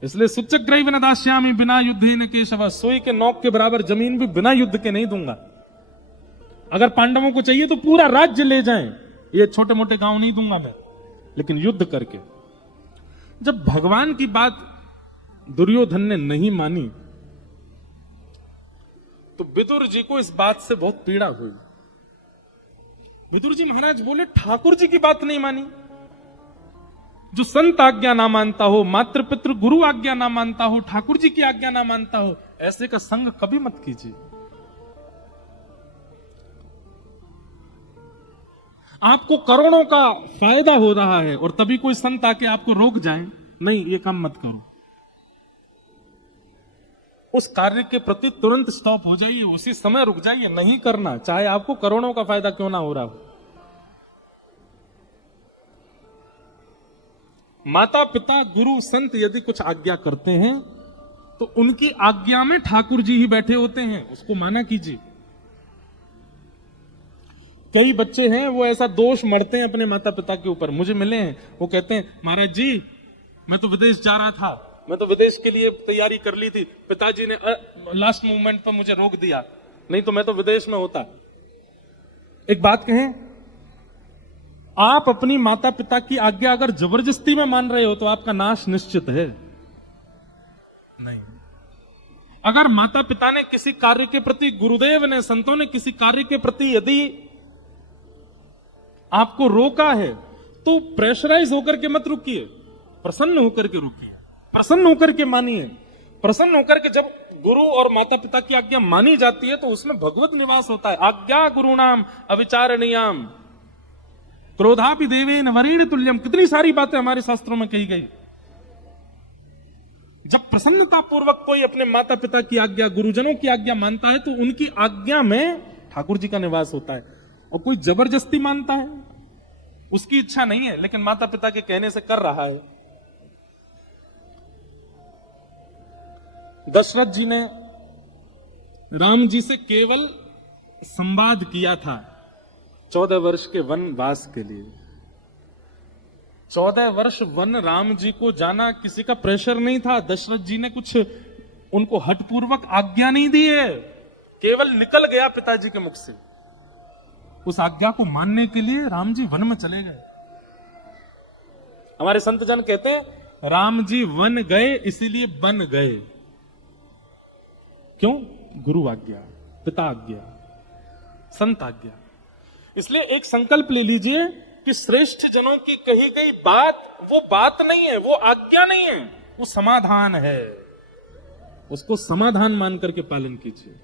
इसलिए सुचग्रैव न दास्यामि बिना युद्धेन केशव, सोई के नौक के बराबर जमीन भी बिना युद्ध के नहीं दूंगा। अगर पांडवों को चाहिए तो पूरा राज्य ले जाएं, ये छोटे मोटे गांव नहीं दूंगा मैं, लेकिन युद्ध करके। जब भगवान की बात दुर्योधन ने नहीं मानी तो विदुर जी को इस बात से बहुत पीड़ा हुई। विदुर जी महाराज बोले, ठाकुर जी की बात नहीं मानी, जो संत आज्ञा ना मानता हो, मातृ पितृ गुरु आज्ञा ना मानता हो, ठाकुर जी की आज्ञा ना मानता हो, ऐसे का संग कभी मत कीजिए। आपको करोड़ों का फायदा हो रहा है और तभी कोई संत आके आपको रोक जाए, नहीं ये काम मत करो। उस कार्य के प्रति तुरंत स्टॉप हो जाइए, उसी समय रुक जाइए, नहीं करना, चाहे आपको करोड़ों का फायदा क्यों ना हो रहा हो। माता पिता गुरु संत यदि कुछ आज्ञा करते हैं तो उनकी आज्ञा में ठाकुर जी ही बैठे होते हैं, उसको माना कीजिए। कई बच्चे हैं वो ऐसा दोष मढ़ते हैं अपने माता पिता के ऊपर, मुझे मिले हैं, वो कहते हैं महाराज जी मैं तो विदेश जा रहा था, मैं तो विदेश के लिए तैयारी कर ली थी, पिताजी ने लास्ट मोमेंट पर मुझे रोक दिया, नहीं तो मैं तो विदेश में होता। एक बात कहें, आप अपनी माता पिता की आज्ञा अगर जबरदस्ती में मान रहे हो तो आपका नाश निश्चित है। नहीं, अगर माता पिता ने किसी कार्य के प्रति, गुरुदेव ने, संतों ने किसी कार्य के प्रति यदि आपको रोका है तो प्रेशराइज होकर के मत रुकिए, प्रसन्न होकर के रुकिए, प्रसन्न होकर के मानिए। प्रसन्न होकर के जब गुरु और माता पिता की आज्ञा मानी जाती है तो उसमें भगवत निवास होता है। आज्ञा गुरुणाम अविचारणीयाम क्रोधापि देवेन वरेण तुल्यम, कितनी सारी बातें हमारे शास्त्रों में कही गई। जब प्रसन्नता पूर्वक कोई अपने माता पिता की आज्ञा, गुरुजनों की आज्ञा मानता है तो उनकी आज्ञा में ठाकुर जी का निवास होता है। और कोई जबरदस्ती मानता है, उसकी इच्छा नहीं है लेकिन माता पिता के कहने से कर रहा है। दशरथ जी ने राम जी से केवल संवाद किया था 14 वर्ष के वनवास के लिए। 14 वर्ष वन राम जी को जाना, किसी का प्रेशर नहीं था। दशरथ जी ने कुछ उनको हठपूर्वक आज्ञा नहीं दी है, केवल निकल गया पिताजी के मुख से। उस आज्ञा को मानने के लिए राम जी वन में चले गए। हमारे संत जन कहते हैं राम जी वन गए इसीलिए बन गए। क्यों? गुरु आज्ञा, पिता आज्ञा, संत आज्ञा। इसलिए एक संकल्प ले लीजिए कि श्रेष्ठ जनों की कही गई बात वो बात नहीं है, वो आज्ञा नहीं है, वो समाधान है। उसको समाधान मान करके पालन कीजिए।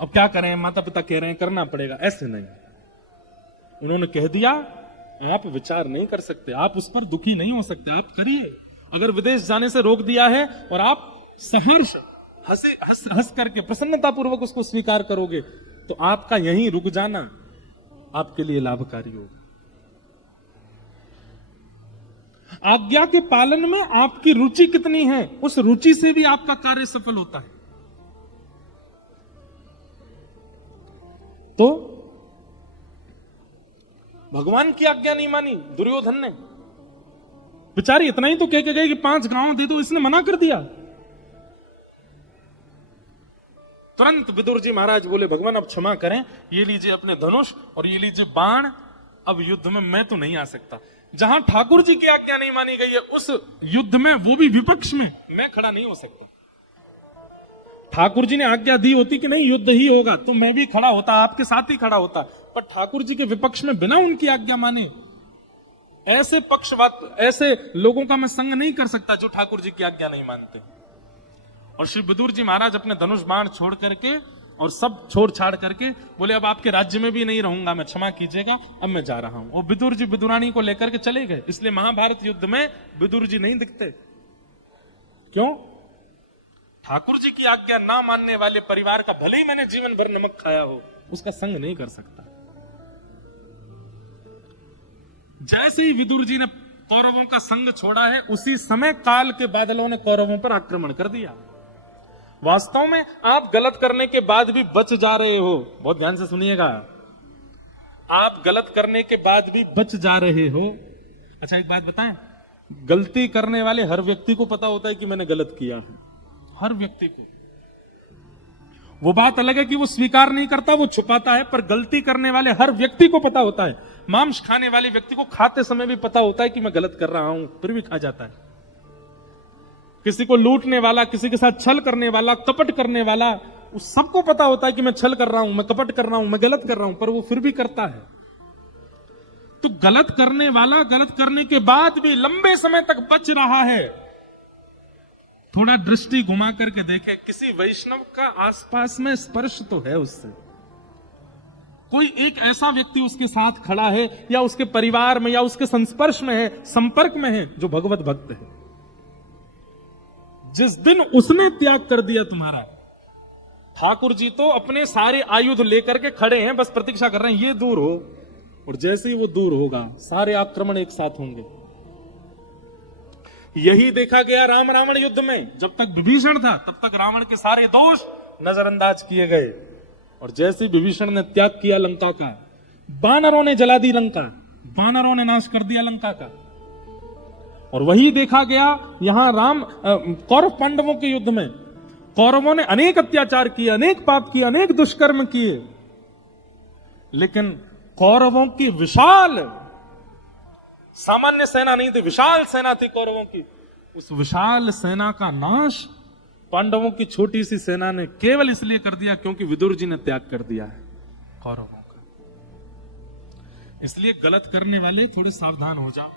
अब क्या करें, माता पिता कह रहे हैं करना पड़ेगा, ऐसे नहीं। उन्होंने कह दिया, आप विचार नहीं कर सकते, आप उस पर दुखी नहीं हो सकते, आप करिए। अगर विदेश जाने से रोक दिया है और आप सहर्ष हंस करके प्रसन्नता पूर्वक उसको स्वीकार करोगे, तो आपका यहीं रुक जाना आपके लिए लाभकारी होगा। आज्ञा के पालन में आपकी रुचि कितनी है, उस रुचि से भी आपका कार्य सफल होता है। तो भगवान की आज्ञा नहीं मानी दुर्योधन ने, बेचारी इतना ही तो कह के गए कि 5 गांव दे दो, इसने मना कर दिया। तुरंत विदुर जी महाराज बोले, भगवान अब क्षमा करें, ये लीजिए अपने धनुष और ये लीजिए बाण, अब युद्ध में मैं तो नहीं आ सकता। जहां ठाकुर जी की आज्ञा नहीं मानी गई है, उस युद्ध में, वो भी विपक्ष में, मैं खड़ा नहीं हो सकता। ठाकुर जी ने आज्ञा दी होती कि नहीं युद्ध ही होगा, तो मैं भी खड़ा होता, आपके साथ ही खड़ा होता, पर ठाकुर जी के विपक्ष में बिना उनकी आज्ञा माने ऐसे पक्षवात, ऐसे लोगों का मैं संग नहीं कर सकता जो ठाकुर जी की आज्ञा नहीं मानते। और श्री विदुर जी महाराज अपने धनुष बाण छोड़ करके और सब छोड़ छाड़ करके बोले, अब आपके राज्य में भी नहीं रहूंगा मैं, क्षमा कीजिएगा, अब मैं जा रहा हूं। और विदुर जी विदुरानी को लेकर के चले गए। इसलिए महाभारत युद्ध में विदुर जी नहीं दिखते। क्यों? ठाकुर जी की आज्ञा ना मानने वाले परिवार का भले ही मैंने जीवन भर नमक खाया हो, उसका संग नहीं कर सकता। जैसे ही विदुर जी ने कौरवों का संग छोड़ा है, उसी समय काल के बादलों ने कौरवों पर आक्रमण कर दिया। वास्तव में आप गलत करने के बाद भी बच जा रहे हो, बहुत ध्यान से सुनिएगा, आप गलत करने के बाद भी बच जा रहे हो। अच्छा एक बात बताएं, गलती करने वाले हर व्यक्ति को पता होता है कि मैंने गलत किया है, हर व्यक्ति को। वो बात अलग है कि वो स्वीकार नहीं करता, वो छुपाता है, पर गलती करने वाले हर व्यक्ति को पता होता है। मांस खाने वाले व्यक्ति को खाते समय भी पता होता है कि मैं गलत कर रहा हूं, फिर भी खा जाता है। किसी को लूटने वाला, किसी के साथ छल करने वाला, कपट करने वाला, उस सबको पता होता है कि मैं छल कर रहा हूं, मैं कपट कर रहा हूं, मैं गलत कर रहा हूं, पर वो फिर भी करता है। तो गलत करने वाला गलत करने के बाद भी लंबे समय तक बच रहा है। थोड़ा दृष्टि घुमा करके देखें, किसी वैष्णव का आसपास में स्पर्श तो है उससे, कोई एक ऐसा व्यक्ति उसके साथ खड़ा है या उसके परिवार में या उसके संस्पर्श में है, संपर्क में है, जो भगवत भक्त है। जिस दिन उसने त्याग कर दिया तुम्हारा, ठाकुर जी तो अपने सारे आयुध लेकर के खड़े हैं, बस प्रतीक्षा कर रहे हैं ये दूर हो, और जैसे ही वो दूर होगा सारे आक्रमण एक साथ होंगे। यही देखा गया राम रावण युद्ध में। जब तक विभीषण था तब तक रावण के सारे दोष नजरअंदाज किए गए, और जैसे ही विभीषण ने त्याग किया लंका का, बानरों ने जला दी लंका, बानरों ने नाश कर दिया लंका का। और वही देखा गया यहां कौरव पांडवों के युद्ध में। कौरवों ने अनेक अत्याचार किए, अनेक पाप किए, अनेक दुष्कर्म किए, लेकिन कौरवों की विशाल, सामान्य सेना नहीं थी, विशाल सेना थी कौरवों की। उस विशाल सेना का नाश पांडवों की छोटी सी सेना ने केवल इसलिए कर दिया क्योंकि विदुर जी ने त्याग कर दिया है कौरवों का। इसलिए गलत करने वाले थोड़े सावधान हो जाओ।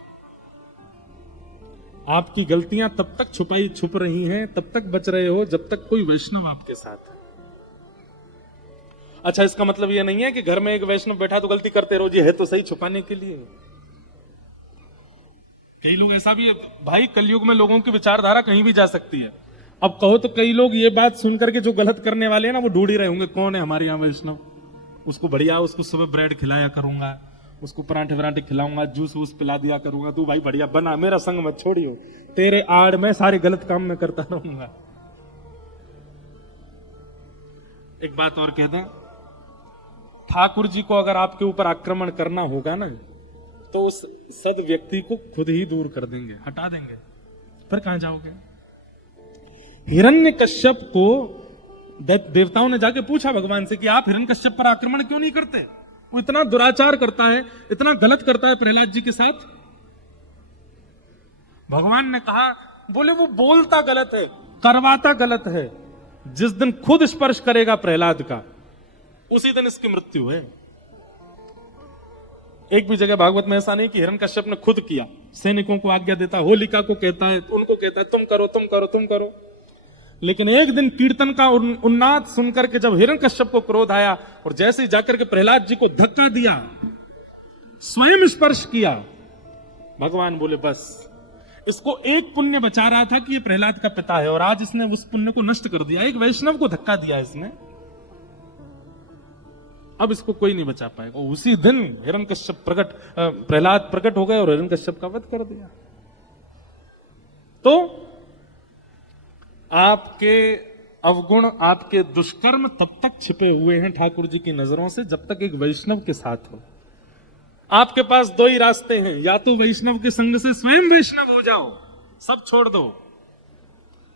आपकी गलतियां तब तक छुप रही हैं, तब तक बच रहे हो जब तक कोई वैष्णव आपके साथ है। अच्छा, इसका मतलब यह नहीं है कि घर में एक वैष्णव बैठा तो गलती करते रहो जी, है तो सही छुपाने के लिए। कई लोग ऐसा भी है भाई, कलयुग में लोगों की विचारधारा कहीं भी जा सकती है। अब कहो तो कई लोग ये बात सुनकर के जो गलत करने वाले हैं ना, वो ढूंढ ही रहे होंगे कौन है हमारे यहाँ वैष्णव, उसको बढ़िया, उसको सुबह ब्रेड खिलाया करूंगा, उसको पराठे वराठे खिलाऊंगा, जूस वूस पिला दिया करूंगा, तू भाई बढ़िया बना, मेरा संग मत छोड़ियो, तेरे आड़ में सारे गलत काम मैं करता रहूंगा। एक बात और कह दें, ठाकुर जी को अगर आपके ऊपर आक्रमण करना होगा ना, तो उस सद व्यक्ति को खुद ही दूर कर देंगे, हटा देंगे, फिर कहां जाओगे। हिरण्यकश्यप को देवताओं ने जाके पूछा भगवान से कि आप हिरण्यकश्यप पर आक्रमण क्यों नहीं करते, वो इतना दुराचार करता है, इतना गलत करता है प्रहलाद जी के साथ। भगवान ने कहा, बोले वो बोलता गलत है, करवाता गलत है, जिस दिन खुद स्पर्श करेगा प्रहलाद का, उसी दिन इसकी मृत्यु है। एक भी जगह भागवत में ऐसा नहीं कि हिरण्यकश्यप ने खुद किया, सैनिकों को आज्ञा देता है, होलिका को कहता है, उनको कहता है तुम करो तुम करो तुम करो। लेकिन एक दिन कीर्तन का उन्नाद सुनकर के जब हिरण्यकश्यप को क्रोध आया और जैसे ही जाकर के प्रहलाद जी को धक्का दिया, स्वयं स्पर्श किया, भगवान बोले बस इसको एक पुण्य बचा रहा था कि ये प्रहलाद का पिता है और आज इसने उस पुण्य को नष्ट कर दिया। एक वैष्णव को धक्का दिया इसने, अब इसको कोई नहीं बचा पाएगा। उसी दिन हिरण्यकश्यप प्रहलाद प्रकट हो गए और हिरण्यकश्यप का वध कर दिया। तो आपके अवगुण, आपके दुष्कर्म तब तक छिपे हुए हैं ठाकुर जी की नजरों से जब तक एक वैष्णव के साथ हो। आपके पास दो ही रास्ते हैं, या तो वैष्णव के संग से स्वयं वैष्णव हो जाओ, सब छोड़ दो,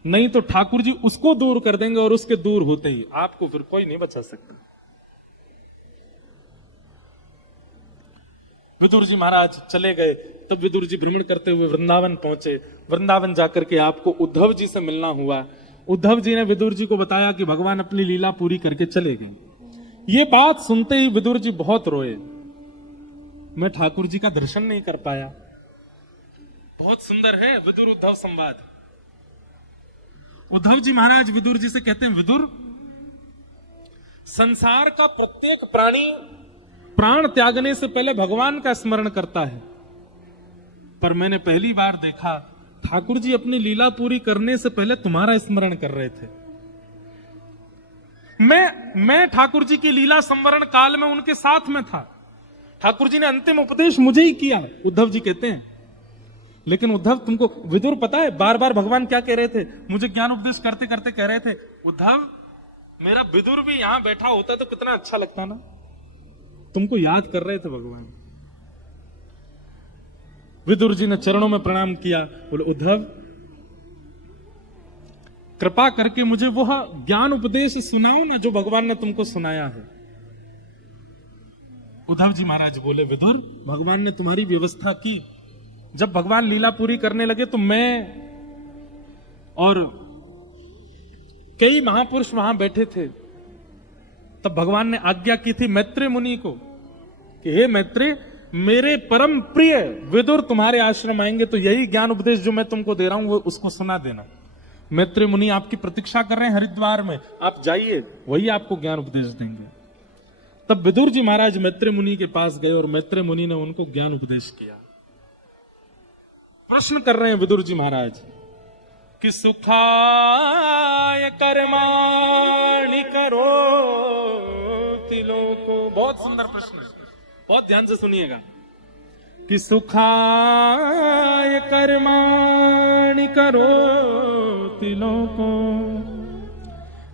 नहीं तो ठाकुर जी उसको दूर कर देंगे और उसके दूर होते ही आपको फिर कोई नहीं बचा सकता। विदुर जी महाराज चले गए, तब विदुर जी भ्रमण करते हुए वृंदावन पहुंचे। वृंदावन जाकर के आपको उद्धव जी से मिलना हुआ। उद्धव जी ने विदुर जी को बताया कि भगवान अपनी लीला पूरी करके चले गए। ये बात सुनते ही विदुर जी बहुत रोए, मैं ठाकुर जी का दर्शन नहीं कर पाया। बहुत सुंदर है विदुर उद्धव संवाद। उद्धव जी महाराज विदुर जी से कहते हैं, विदुर, संसार का प्रत्येक प्राणी प्राण त्यागने से पहले भगवान का स्मरण करता है, पर मैंने पहली बार देखा ठाकुर जी अपनी लीला पूरी करने से पहले तुम्हारा स्मरण कर रहे थे। मैं ठाकुर जी की लीला संवरण काल में उनके साथ में था। ठाकुर जी ने अंतिम उपदेश मुझे ही किया, उद्धव जी कहते हैं। लेकिन उद्धव, तुमको विदुर पता है बार बार भगवान क्या कह रहे थे? मुझे ज्ञान उपदेश करते करते कह रहे थे, उद्धव मेरा विदुर भी यहां बैठा होता तो कितना अच्छा लगता ना। तुमको याद कर रहे थे भगवान। विदुर जी ने चरणों में प्रणाम किया, बोले उद्धव कृपा करके मुझे वह ज्ञान उपदेश सुनाओ ना जो भगवान ने तुमको सुनाया है। उद्धव जी महाराज बोले, विदुर भगवान ने तुम्हारी व्यवस्था की। जब भगवान लीला पूरी करने लगे तो मैं और कई महापुरुष वहां बैठे थे। तब भगवान ने आज्ञा की थी मैत्रेय मुनि को कि हे मैत्रेय, मेरे परम प्रिय विदुर तुम्हारे आश्रम आएंगे तो यही ज्ञान उपदेश जो मैं तुमको दे रहा हूं वो उसको सुना देना। मैत्रेय मुनि आपकी प्रतीक्षा कर रहे हैं हरिद्वार में, आप जाइए, वही आपको ज्ञान उपदेश देंगे। तब विदुर जी महाराज मैत्रेय मुनि के पास गए और मैत्रेय मुनि ने उनको ज्ञान उपदेश किया। प्रश्न कर रहे हैं विदुर जी महाराज कि सुखाय कर्माणि करोति लोको। बहुत सुंदर प्रश्न है, बहुत ध्यान से सुनिएगा। कि सुखाय कर्माणि करोति लोको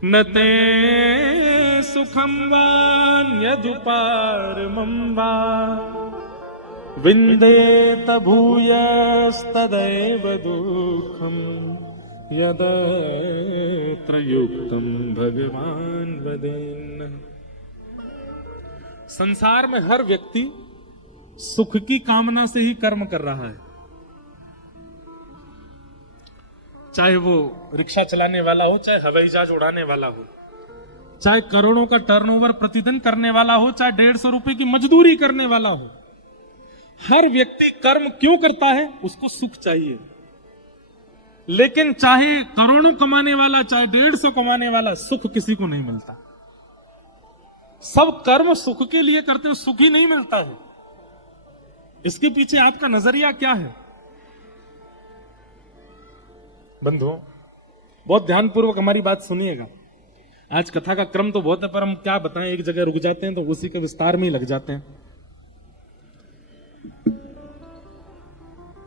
न ते सुखम वान्यदुपारमं वा विन्देत भूयस्तदैव दुःखम् यदत्र युक्तं भगवान वदेन्न। संसार में हर व्यक्ति सुख की कामना से ही कर्म कर रहा है, चाहे वो रिक्शा चलाने वाला हो, चाहे हवाई जहाज उड़ाने वाला हो, चाहे करोड़ों का टर्नओवर प्रतिदिन करने वाला हो, चाहे 150 रुपए की मजदूरी करने वाला हो। हर व्यक्ति कर्म क्यों करता है? उसको सुख चाहिए। लेकिन चाहे करोड़ों कमाने वाला, चाहे 150 कमाने वाला, सुख किसी को नहीं मिलता। सब कर्म सुख के लिए करते हो, सुख ही नहीं मिलता है। इसके पीछे आपका नजरिया क्या है? बंधुओं, बहुत ध्यानपूर्वक हमारी बात सुनिएगा। आज कथा का क्रम तो बहुत है, पर हम क्या बताएं, एक जगह रुक जाते हैं तो उसी के विस्तार में ही लग जाते हैं।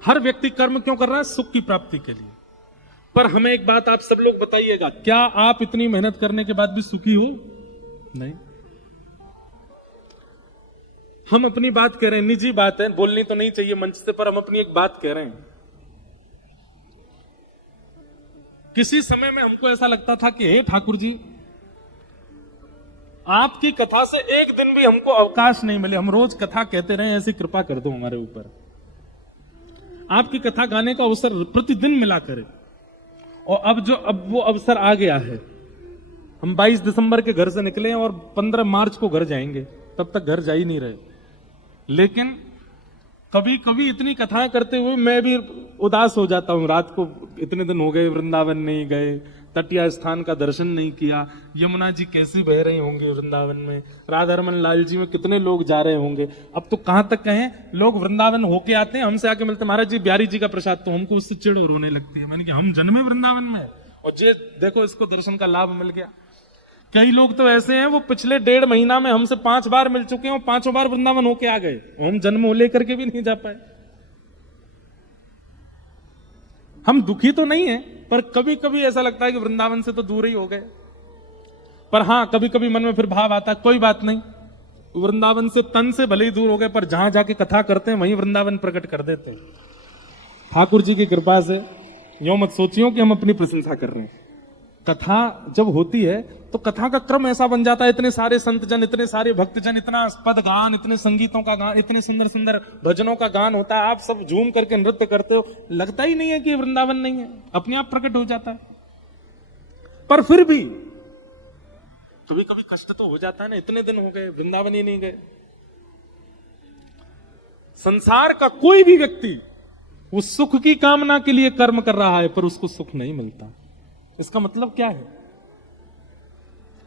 हर व्यक्ति कर्म क्यों कर रहा है? सुख की प्राप्ति के लिए। पर हमें एक बात आप सब लोग बताइएगा, क्या आप इतनी मेहनत करने के बाद भी सुखी हो? नहीं। हम अपनी बात कह रहे हैं, निजी बात है, बोलनी तो नहीं चाहिए मंच से, पर हम अपनी एक बात कह रहे हैं। किसी समय में हमको ऐसा लगता था कि हे ठाकुर जी, आपकी कथा से एक दिन भी हमको अवकाश नहीं मिले, हम रोज कथा कहते रहे, ऐसी कृपा कर दो हमारे ऊपर। आपकी कथा गाने का अवसर प्रतिदिन मिला करे। और अब वो अवसर आ गया है, हम 22 दिसंबर के घर से निकले हैं और 15 मार्च को घर जाएंगे, तब तक घर जा ही नहीं रहे। लेकिन कभी कभी इतनी कथाएं करते हुए मैं भी उदास हो जाता हूं। रात को इतने दिन हो गए वृंदावन नहीं गए, तटिया स्थान का दर्शन नहीं किया, यमुना जी कैसी बह रही होंगे वृंदावन में, राधारमन लाल जी में कितने लोग जा रहे होंगे। अब तो कहां तक कहें, लोग वृंदावन होके आते हैं, हमसे आके मिलते, महाराज जी बिहारी जी का प्रसाद, तो हमको उससे चिड़ और रोने लगती है। मैंने कहा हम जन्मे वृंदावन में, और जे देखो इसको दर्शन का लाभ मिल गया। कई लोग तो ऐसे हैं वो पिछले 1.5 महीना में हमसे 5 बार मिल चुके हैं और 5 बार वृंदावन होके आ गए, हम जन्म हो लेकर के भी नहीं जा पाए। हम दुखी तो नहीं है, पर कभी कभी ऐसा लगता है कि वृंदावन से तो दूर ही हो गए। पर हां, कभी कभी मन में फिर भाव आता है, कोई बात नहीं, वृंदावन से तन से भले ही दूर हो गए, पर जहां जाके कथा करते हैं वहीं वृंदावन प्रकट कर देते हैं। ठाकुर जी की कृपा से यूं मत सोचियो कि हम अपनी प्रशंसा कर रहे हैं। कथा जब होती है तो कथा का क्रम ऐसा बन जाता है, इतने सारे संत जन, इतने सारे भक्त जन, इतना पद गान, इतने संगीतों का गान, इतने सुंदर सुंदर भजनों का गान होता है, आप सब झूम करके नृत्य करते हो, लगता ही नहीं है कि वृंदावन नहीं है, अपने आप प्रकट हो जाता है। पर फिर भी कभी कभी कष्ट तो हो जाता है ना, इतने दिन हो गए वृंदावन ही नहीं गए। संसार का कोई भी व्यक्ति वो सुख की कामना के लिए कर्म कर रहा है, पर उसको सुख नहीं मिलता। इसका मतलब क्या है?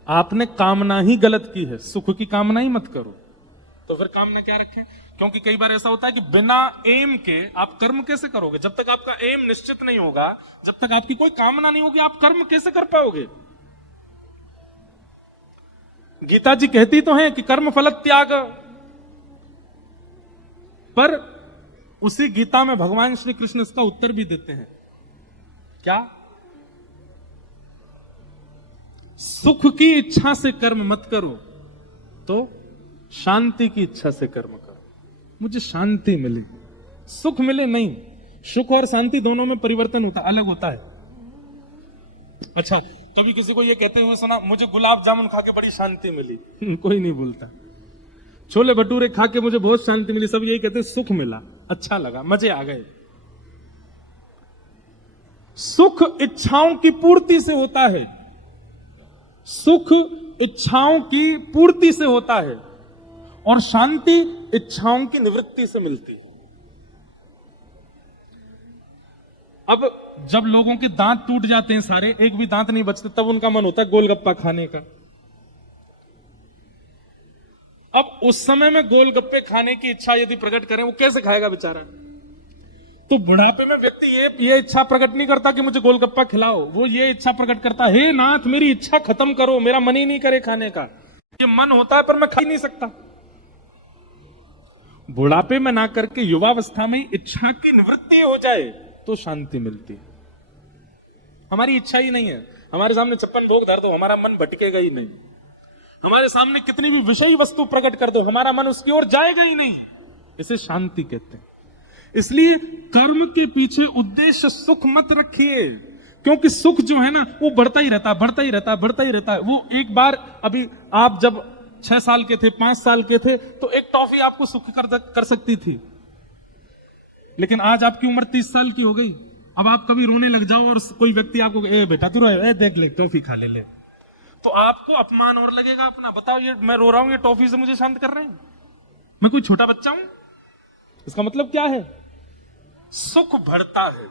आपने कामना ही गलत की है, सुख की कामना ही मत करो। तो फिर कामना क्या रखें? क्योंकि कई बार ऐसा होता है कि बिना एम के आप कर्म कैसे करोगे? जब तक आपका एम निश्चित नहीं होगा, जब तक आपकी कोई कामना नहीं होगी, आप कर्म कैसे कर पाओगे? गीता जी कहती तो है कि कर्म फल त्याग, पर उसी गीता में भगवान श्री कृष्ण इसका उत्तर भी देते हैं। क्या? सुख की इच्छा से कर्म मत करो, तो शांति की इच्छा से कर्म करो। मुझे शांति मिले, सुख मिले नहीं। सुख और शांति दोनों में परिवर्तन होता, अलग होता है। अच्छा, कभी किसी को ये कहते हुए सुना, मुझे गुलाब जामुन खा के बड़ी शांति मिली। कोई नहीं बोलता। छोले भटूरे खा के मुझे बहुत शांति मिली, सब यही कहते सुख मिला, अच्छा लगा, मजे आ गए। सुख इच्छाओं की पूर्ति से होता है, सुख इच्छाओं की पूर्ति से होता है, और शांति इच्छाओं की निवृत्ति से मिलती है। अब जब लोगों के दांत टूट जाते हैं सारे, एक भी दांत नहीं बचते, तब उनका मन होता है गोलगप्पा खाने का। अब उस समय में गोलगप्पे खाने की इच्छा यदि प्रकट करें, वो कैसे खाएगा बेचारा? तो बुढ़ापे में व्यक्ति ये इच्छा प्रकट नहीं करता कि मुझे गोलगप्पा खिलाओ, वो ये इच्छा प्रकट करता है, हे नाथ मेरी इच्छा खत्म करो, मेरा मन ही नहीं करे खाने का। ये मन होता है पर मैं खा ही नहीं सकता। बुढ़ापे में ना करके युवावस्था में इच्छा की निवृत्ति हो जाए तो शांति मिलती है। हमारी इच्छा ही नहीं है, हमारे सामने 56 भोग धर दो, हमारा मन भटकेगा ही नहीं। हमारे सामने कितनी भी विषयी वस्तु प्रकट कर दो, हमारा मन उसकी ओर जाएगा ही नहीं। इसे शांति कहते हैं। इसलिए कर्म के पीछे उद्देश्य सुख मत रखिए, क्योंकि सुख जो है ना वो बढ़ता ही रहता है, बढ़ता ही रहता है, बढ़ता ही रहता है। वो एक बार, अभी आप जब 6 साल के थे, 5 साल के थे, तो एक टॉफी आपको सुख कर सकती थी, लेकिन आज आपकी उम्र 30 साल की हो गई। अब आप कभी रोने लग जाओ और कोई व्यक्ति आपको, ए बेटा तू रो, देख ले टॉफी खा ले, तो आपको अपमान और लगेगा अपना। बताओ, ये मैं रो रहा हूं, ये टॉफी से मुझे शांत कर रहे हैं? मैं कोई छोटा बच्चा हूं? इसका मतलब क्या है? सुख बढ़ता है।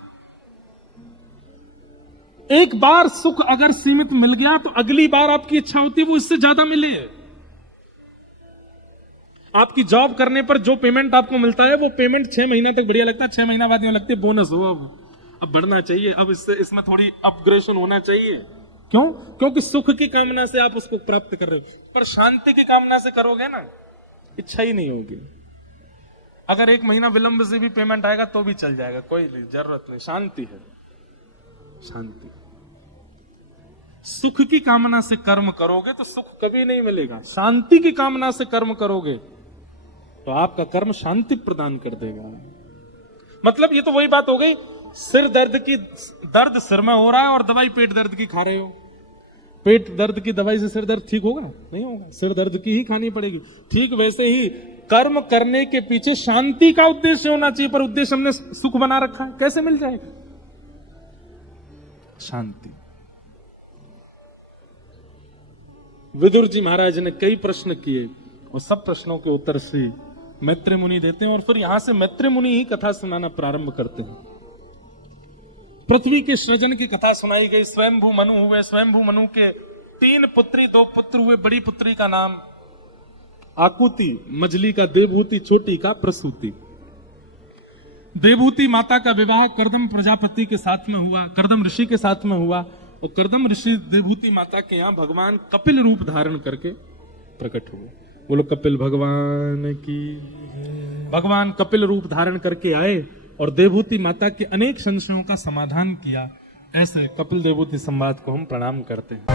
एक बार सुख अगर सीमित मिल गया तो अगली बार आपकी इच्छा होती है वो इससे ज्यादा मिले। आपकी जॉब करने पर जो पेमेंट आपको मिलता है वो पेमेंट 6 महीना तक बढ़िया लगता है, 6 महीना बाद यूं लगती है बोनस हो, अब बढ़ना चाहिए, अब इसमें थोड़ी अपग्रेडेशन होना चाहिए। क्यों? क्योंकि सुख की कामना से आप उसको प्राप्त कर रहे हो, पर शांति की कामना से करोगे ना, इच्छा ही नहीं होगी। अगर 1 महीना विलंब से भी पेमेंट आएगा तो भी चल जाएगा, कोई जरूरत नहीं। शांति है, शांति। सुख की कामना से कर्म करोगे तो सुख कभी नहीं मिलेगा। शांति की कामना से कर्म करोगे तो आपका कर्म शांति प्रदान कर देगा। मतलब ये तो वही बात हो गई, दर्द सिर में हो रहा है और दवाई पेट दर्द की खा रहे हो। पेट दर्द की दवाई से सिर दर्द ठीक होगा? नहीं होगा, सिर दर्द की ही खानी पड़ेगी। ठीक वैसे ही कर्म करने के पीछे शांति का उद्देश्य होना चाहिए, पर उद्देश्य हमने सुख बना रखा है, कैसे मिल जाएगा शांति? विदुर जी महाराज ने कई प्रश्न किए और सब प्रश्नों के उत्तर से मैत्रेय मुनि देते हैं और फिर यहां से मैत्रेय मुनि ही कथा सुनाना प्रारंभ करते हैं। पृथ्वी के सृजन की कथा सुनाई गई। स्वयंभू मनु हुए, स्वयंभू मनु के 3 पुत्री 2 पुत्र हुए। बड़ी पुत्री का नाम आकुति, मझली का देवहूति, छोटी का प्रसूति। देवहूति माता का विवाह कर्दम प्रजापति के साथ में हुआ, कर्दम ऋषि के साथ में हुआ और कर्दम ऋषि देवहूति माता के यहाँ भगवान कपिल रूप धारण करके प्रकट हुए। बोलो कपिल भगवान की। भगवान कपिल रूप धारण करके आए और देवहूति माता के अनेक संशयों का समाधान किया। ऐसे कपिल देवहूति संवाद को हम प्रणाम करते हैं।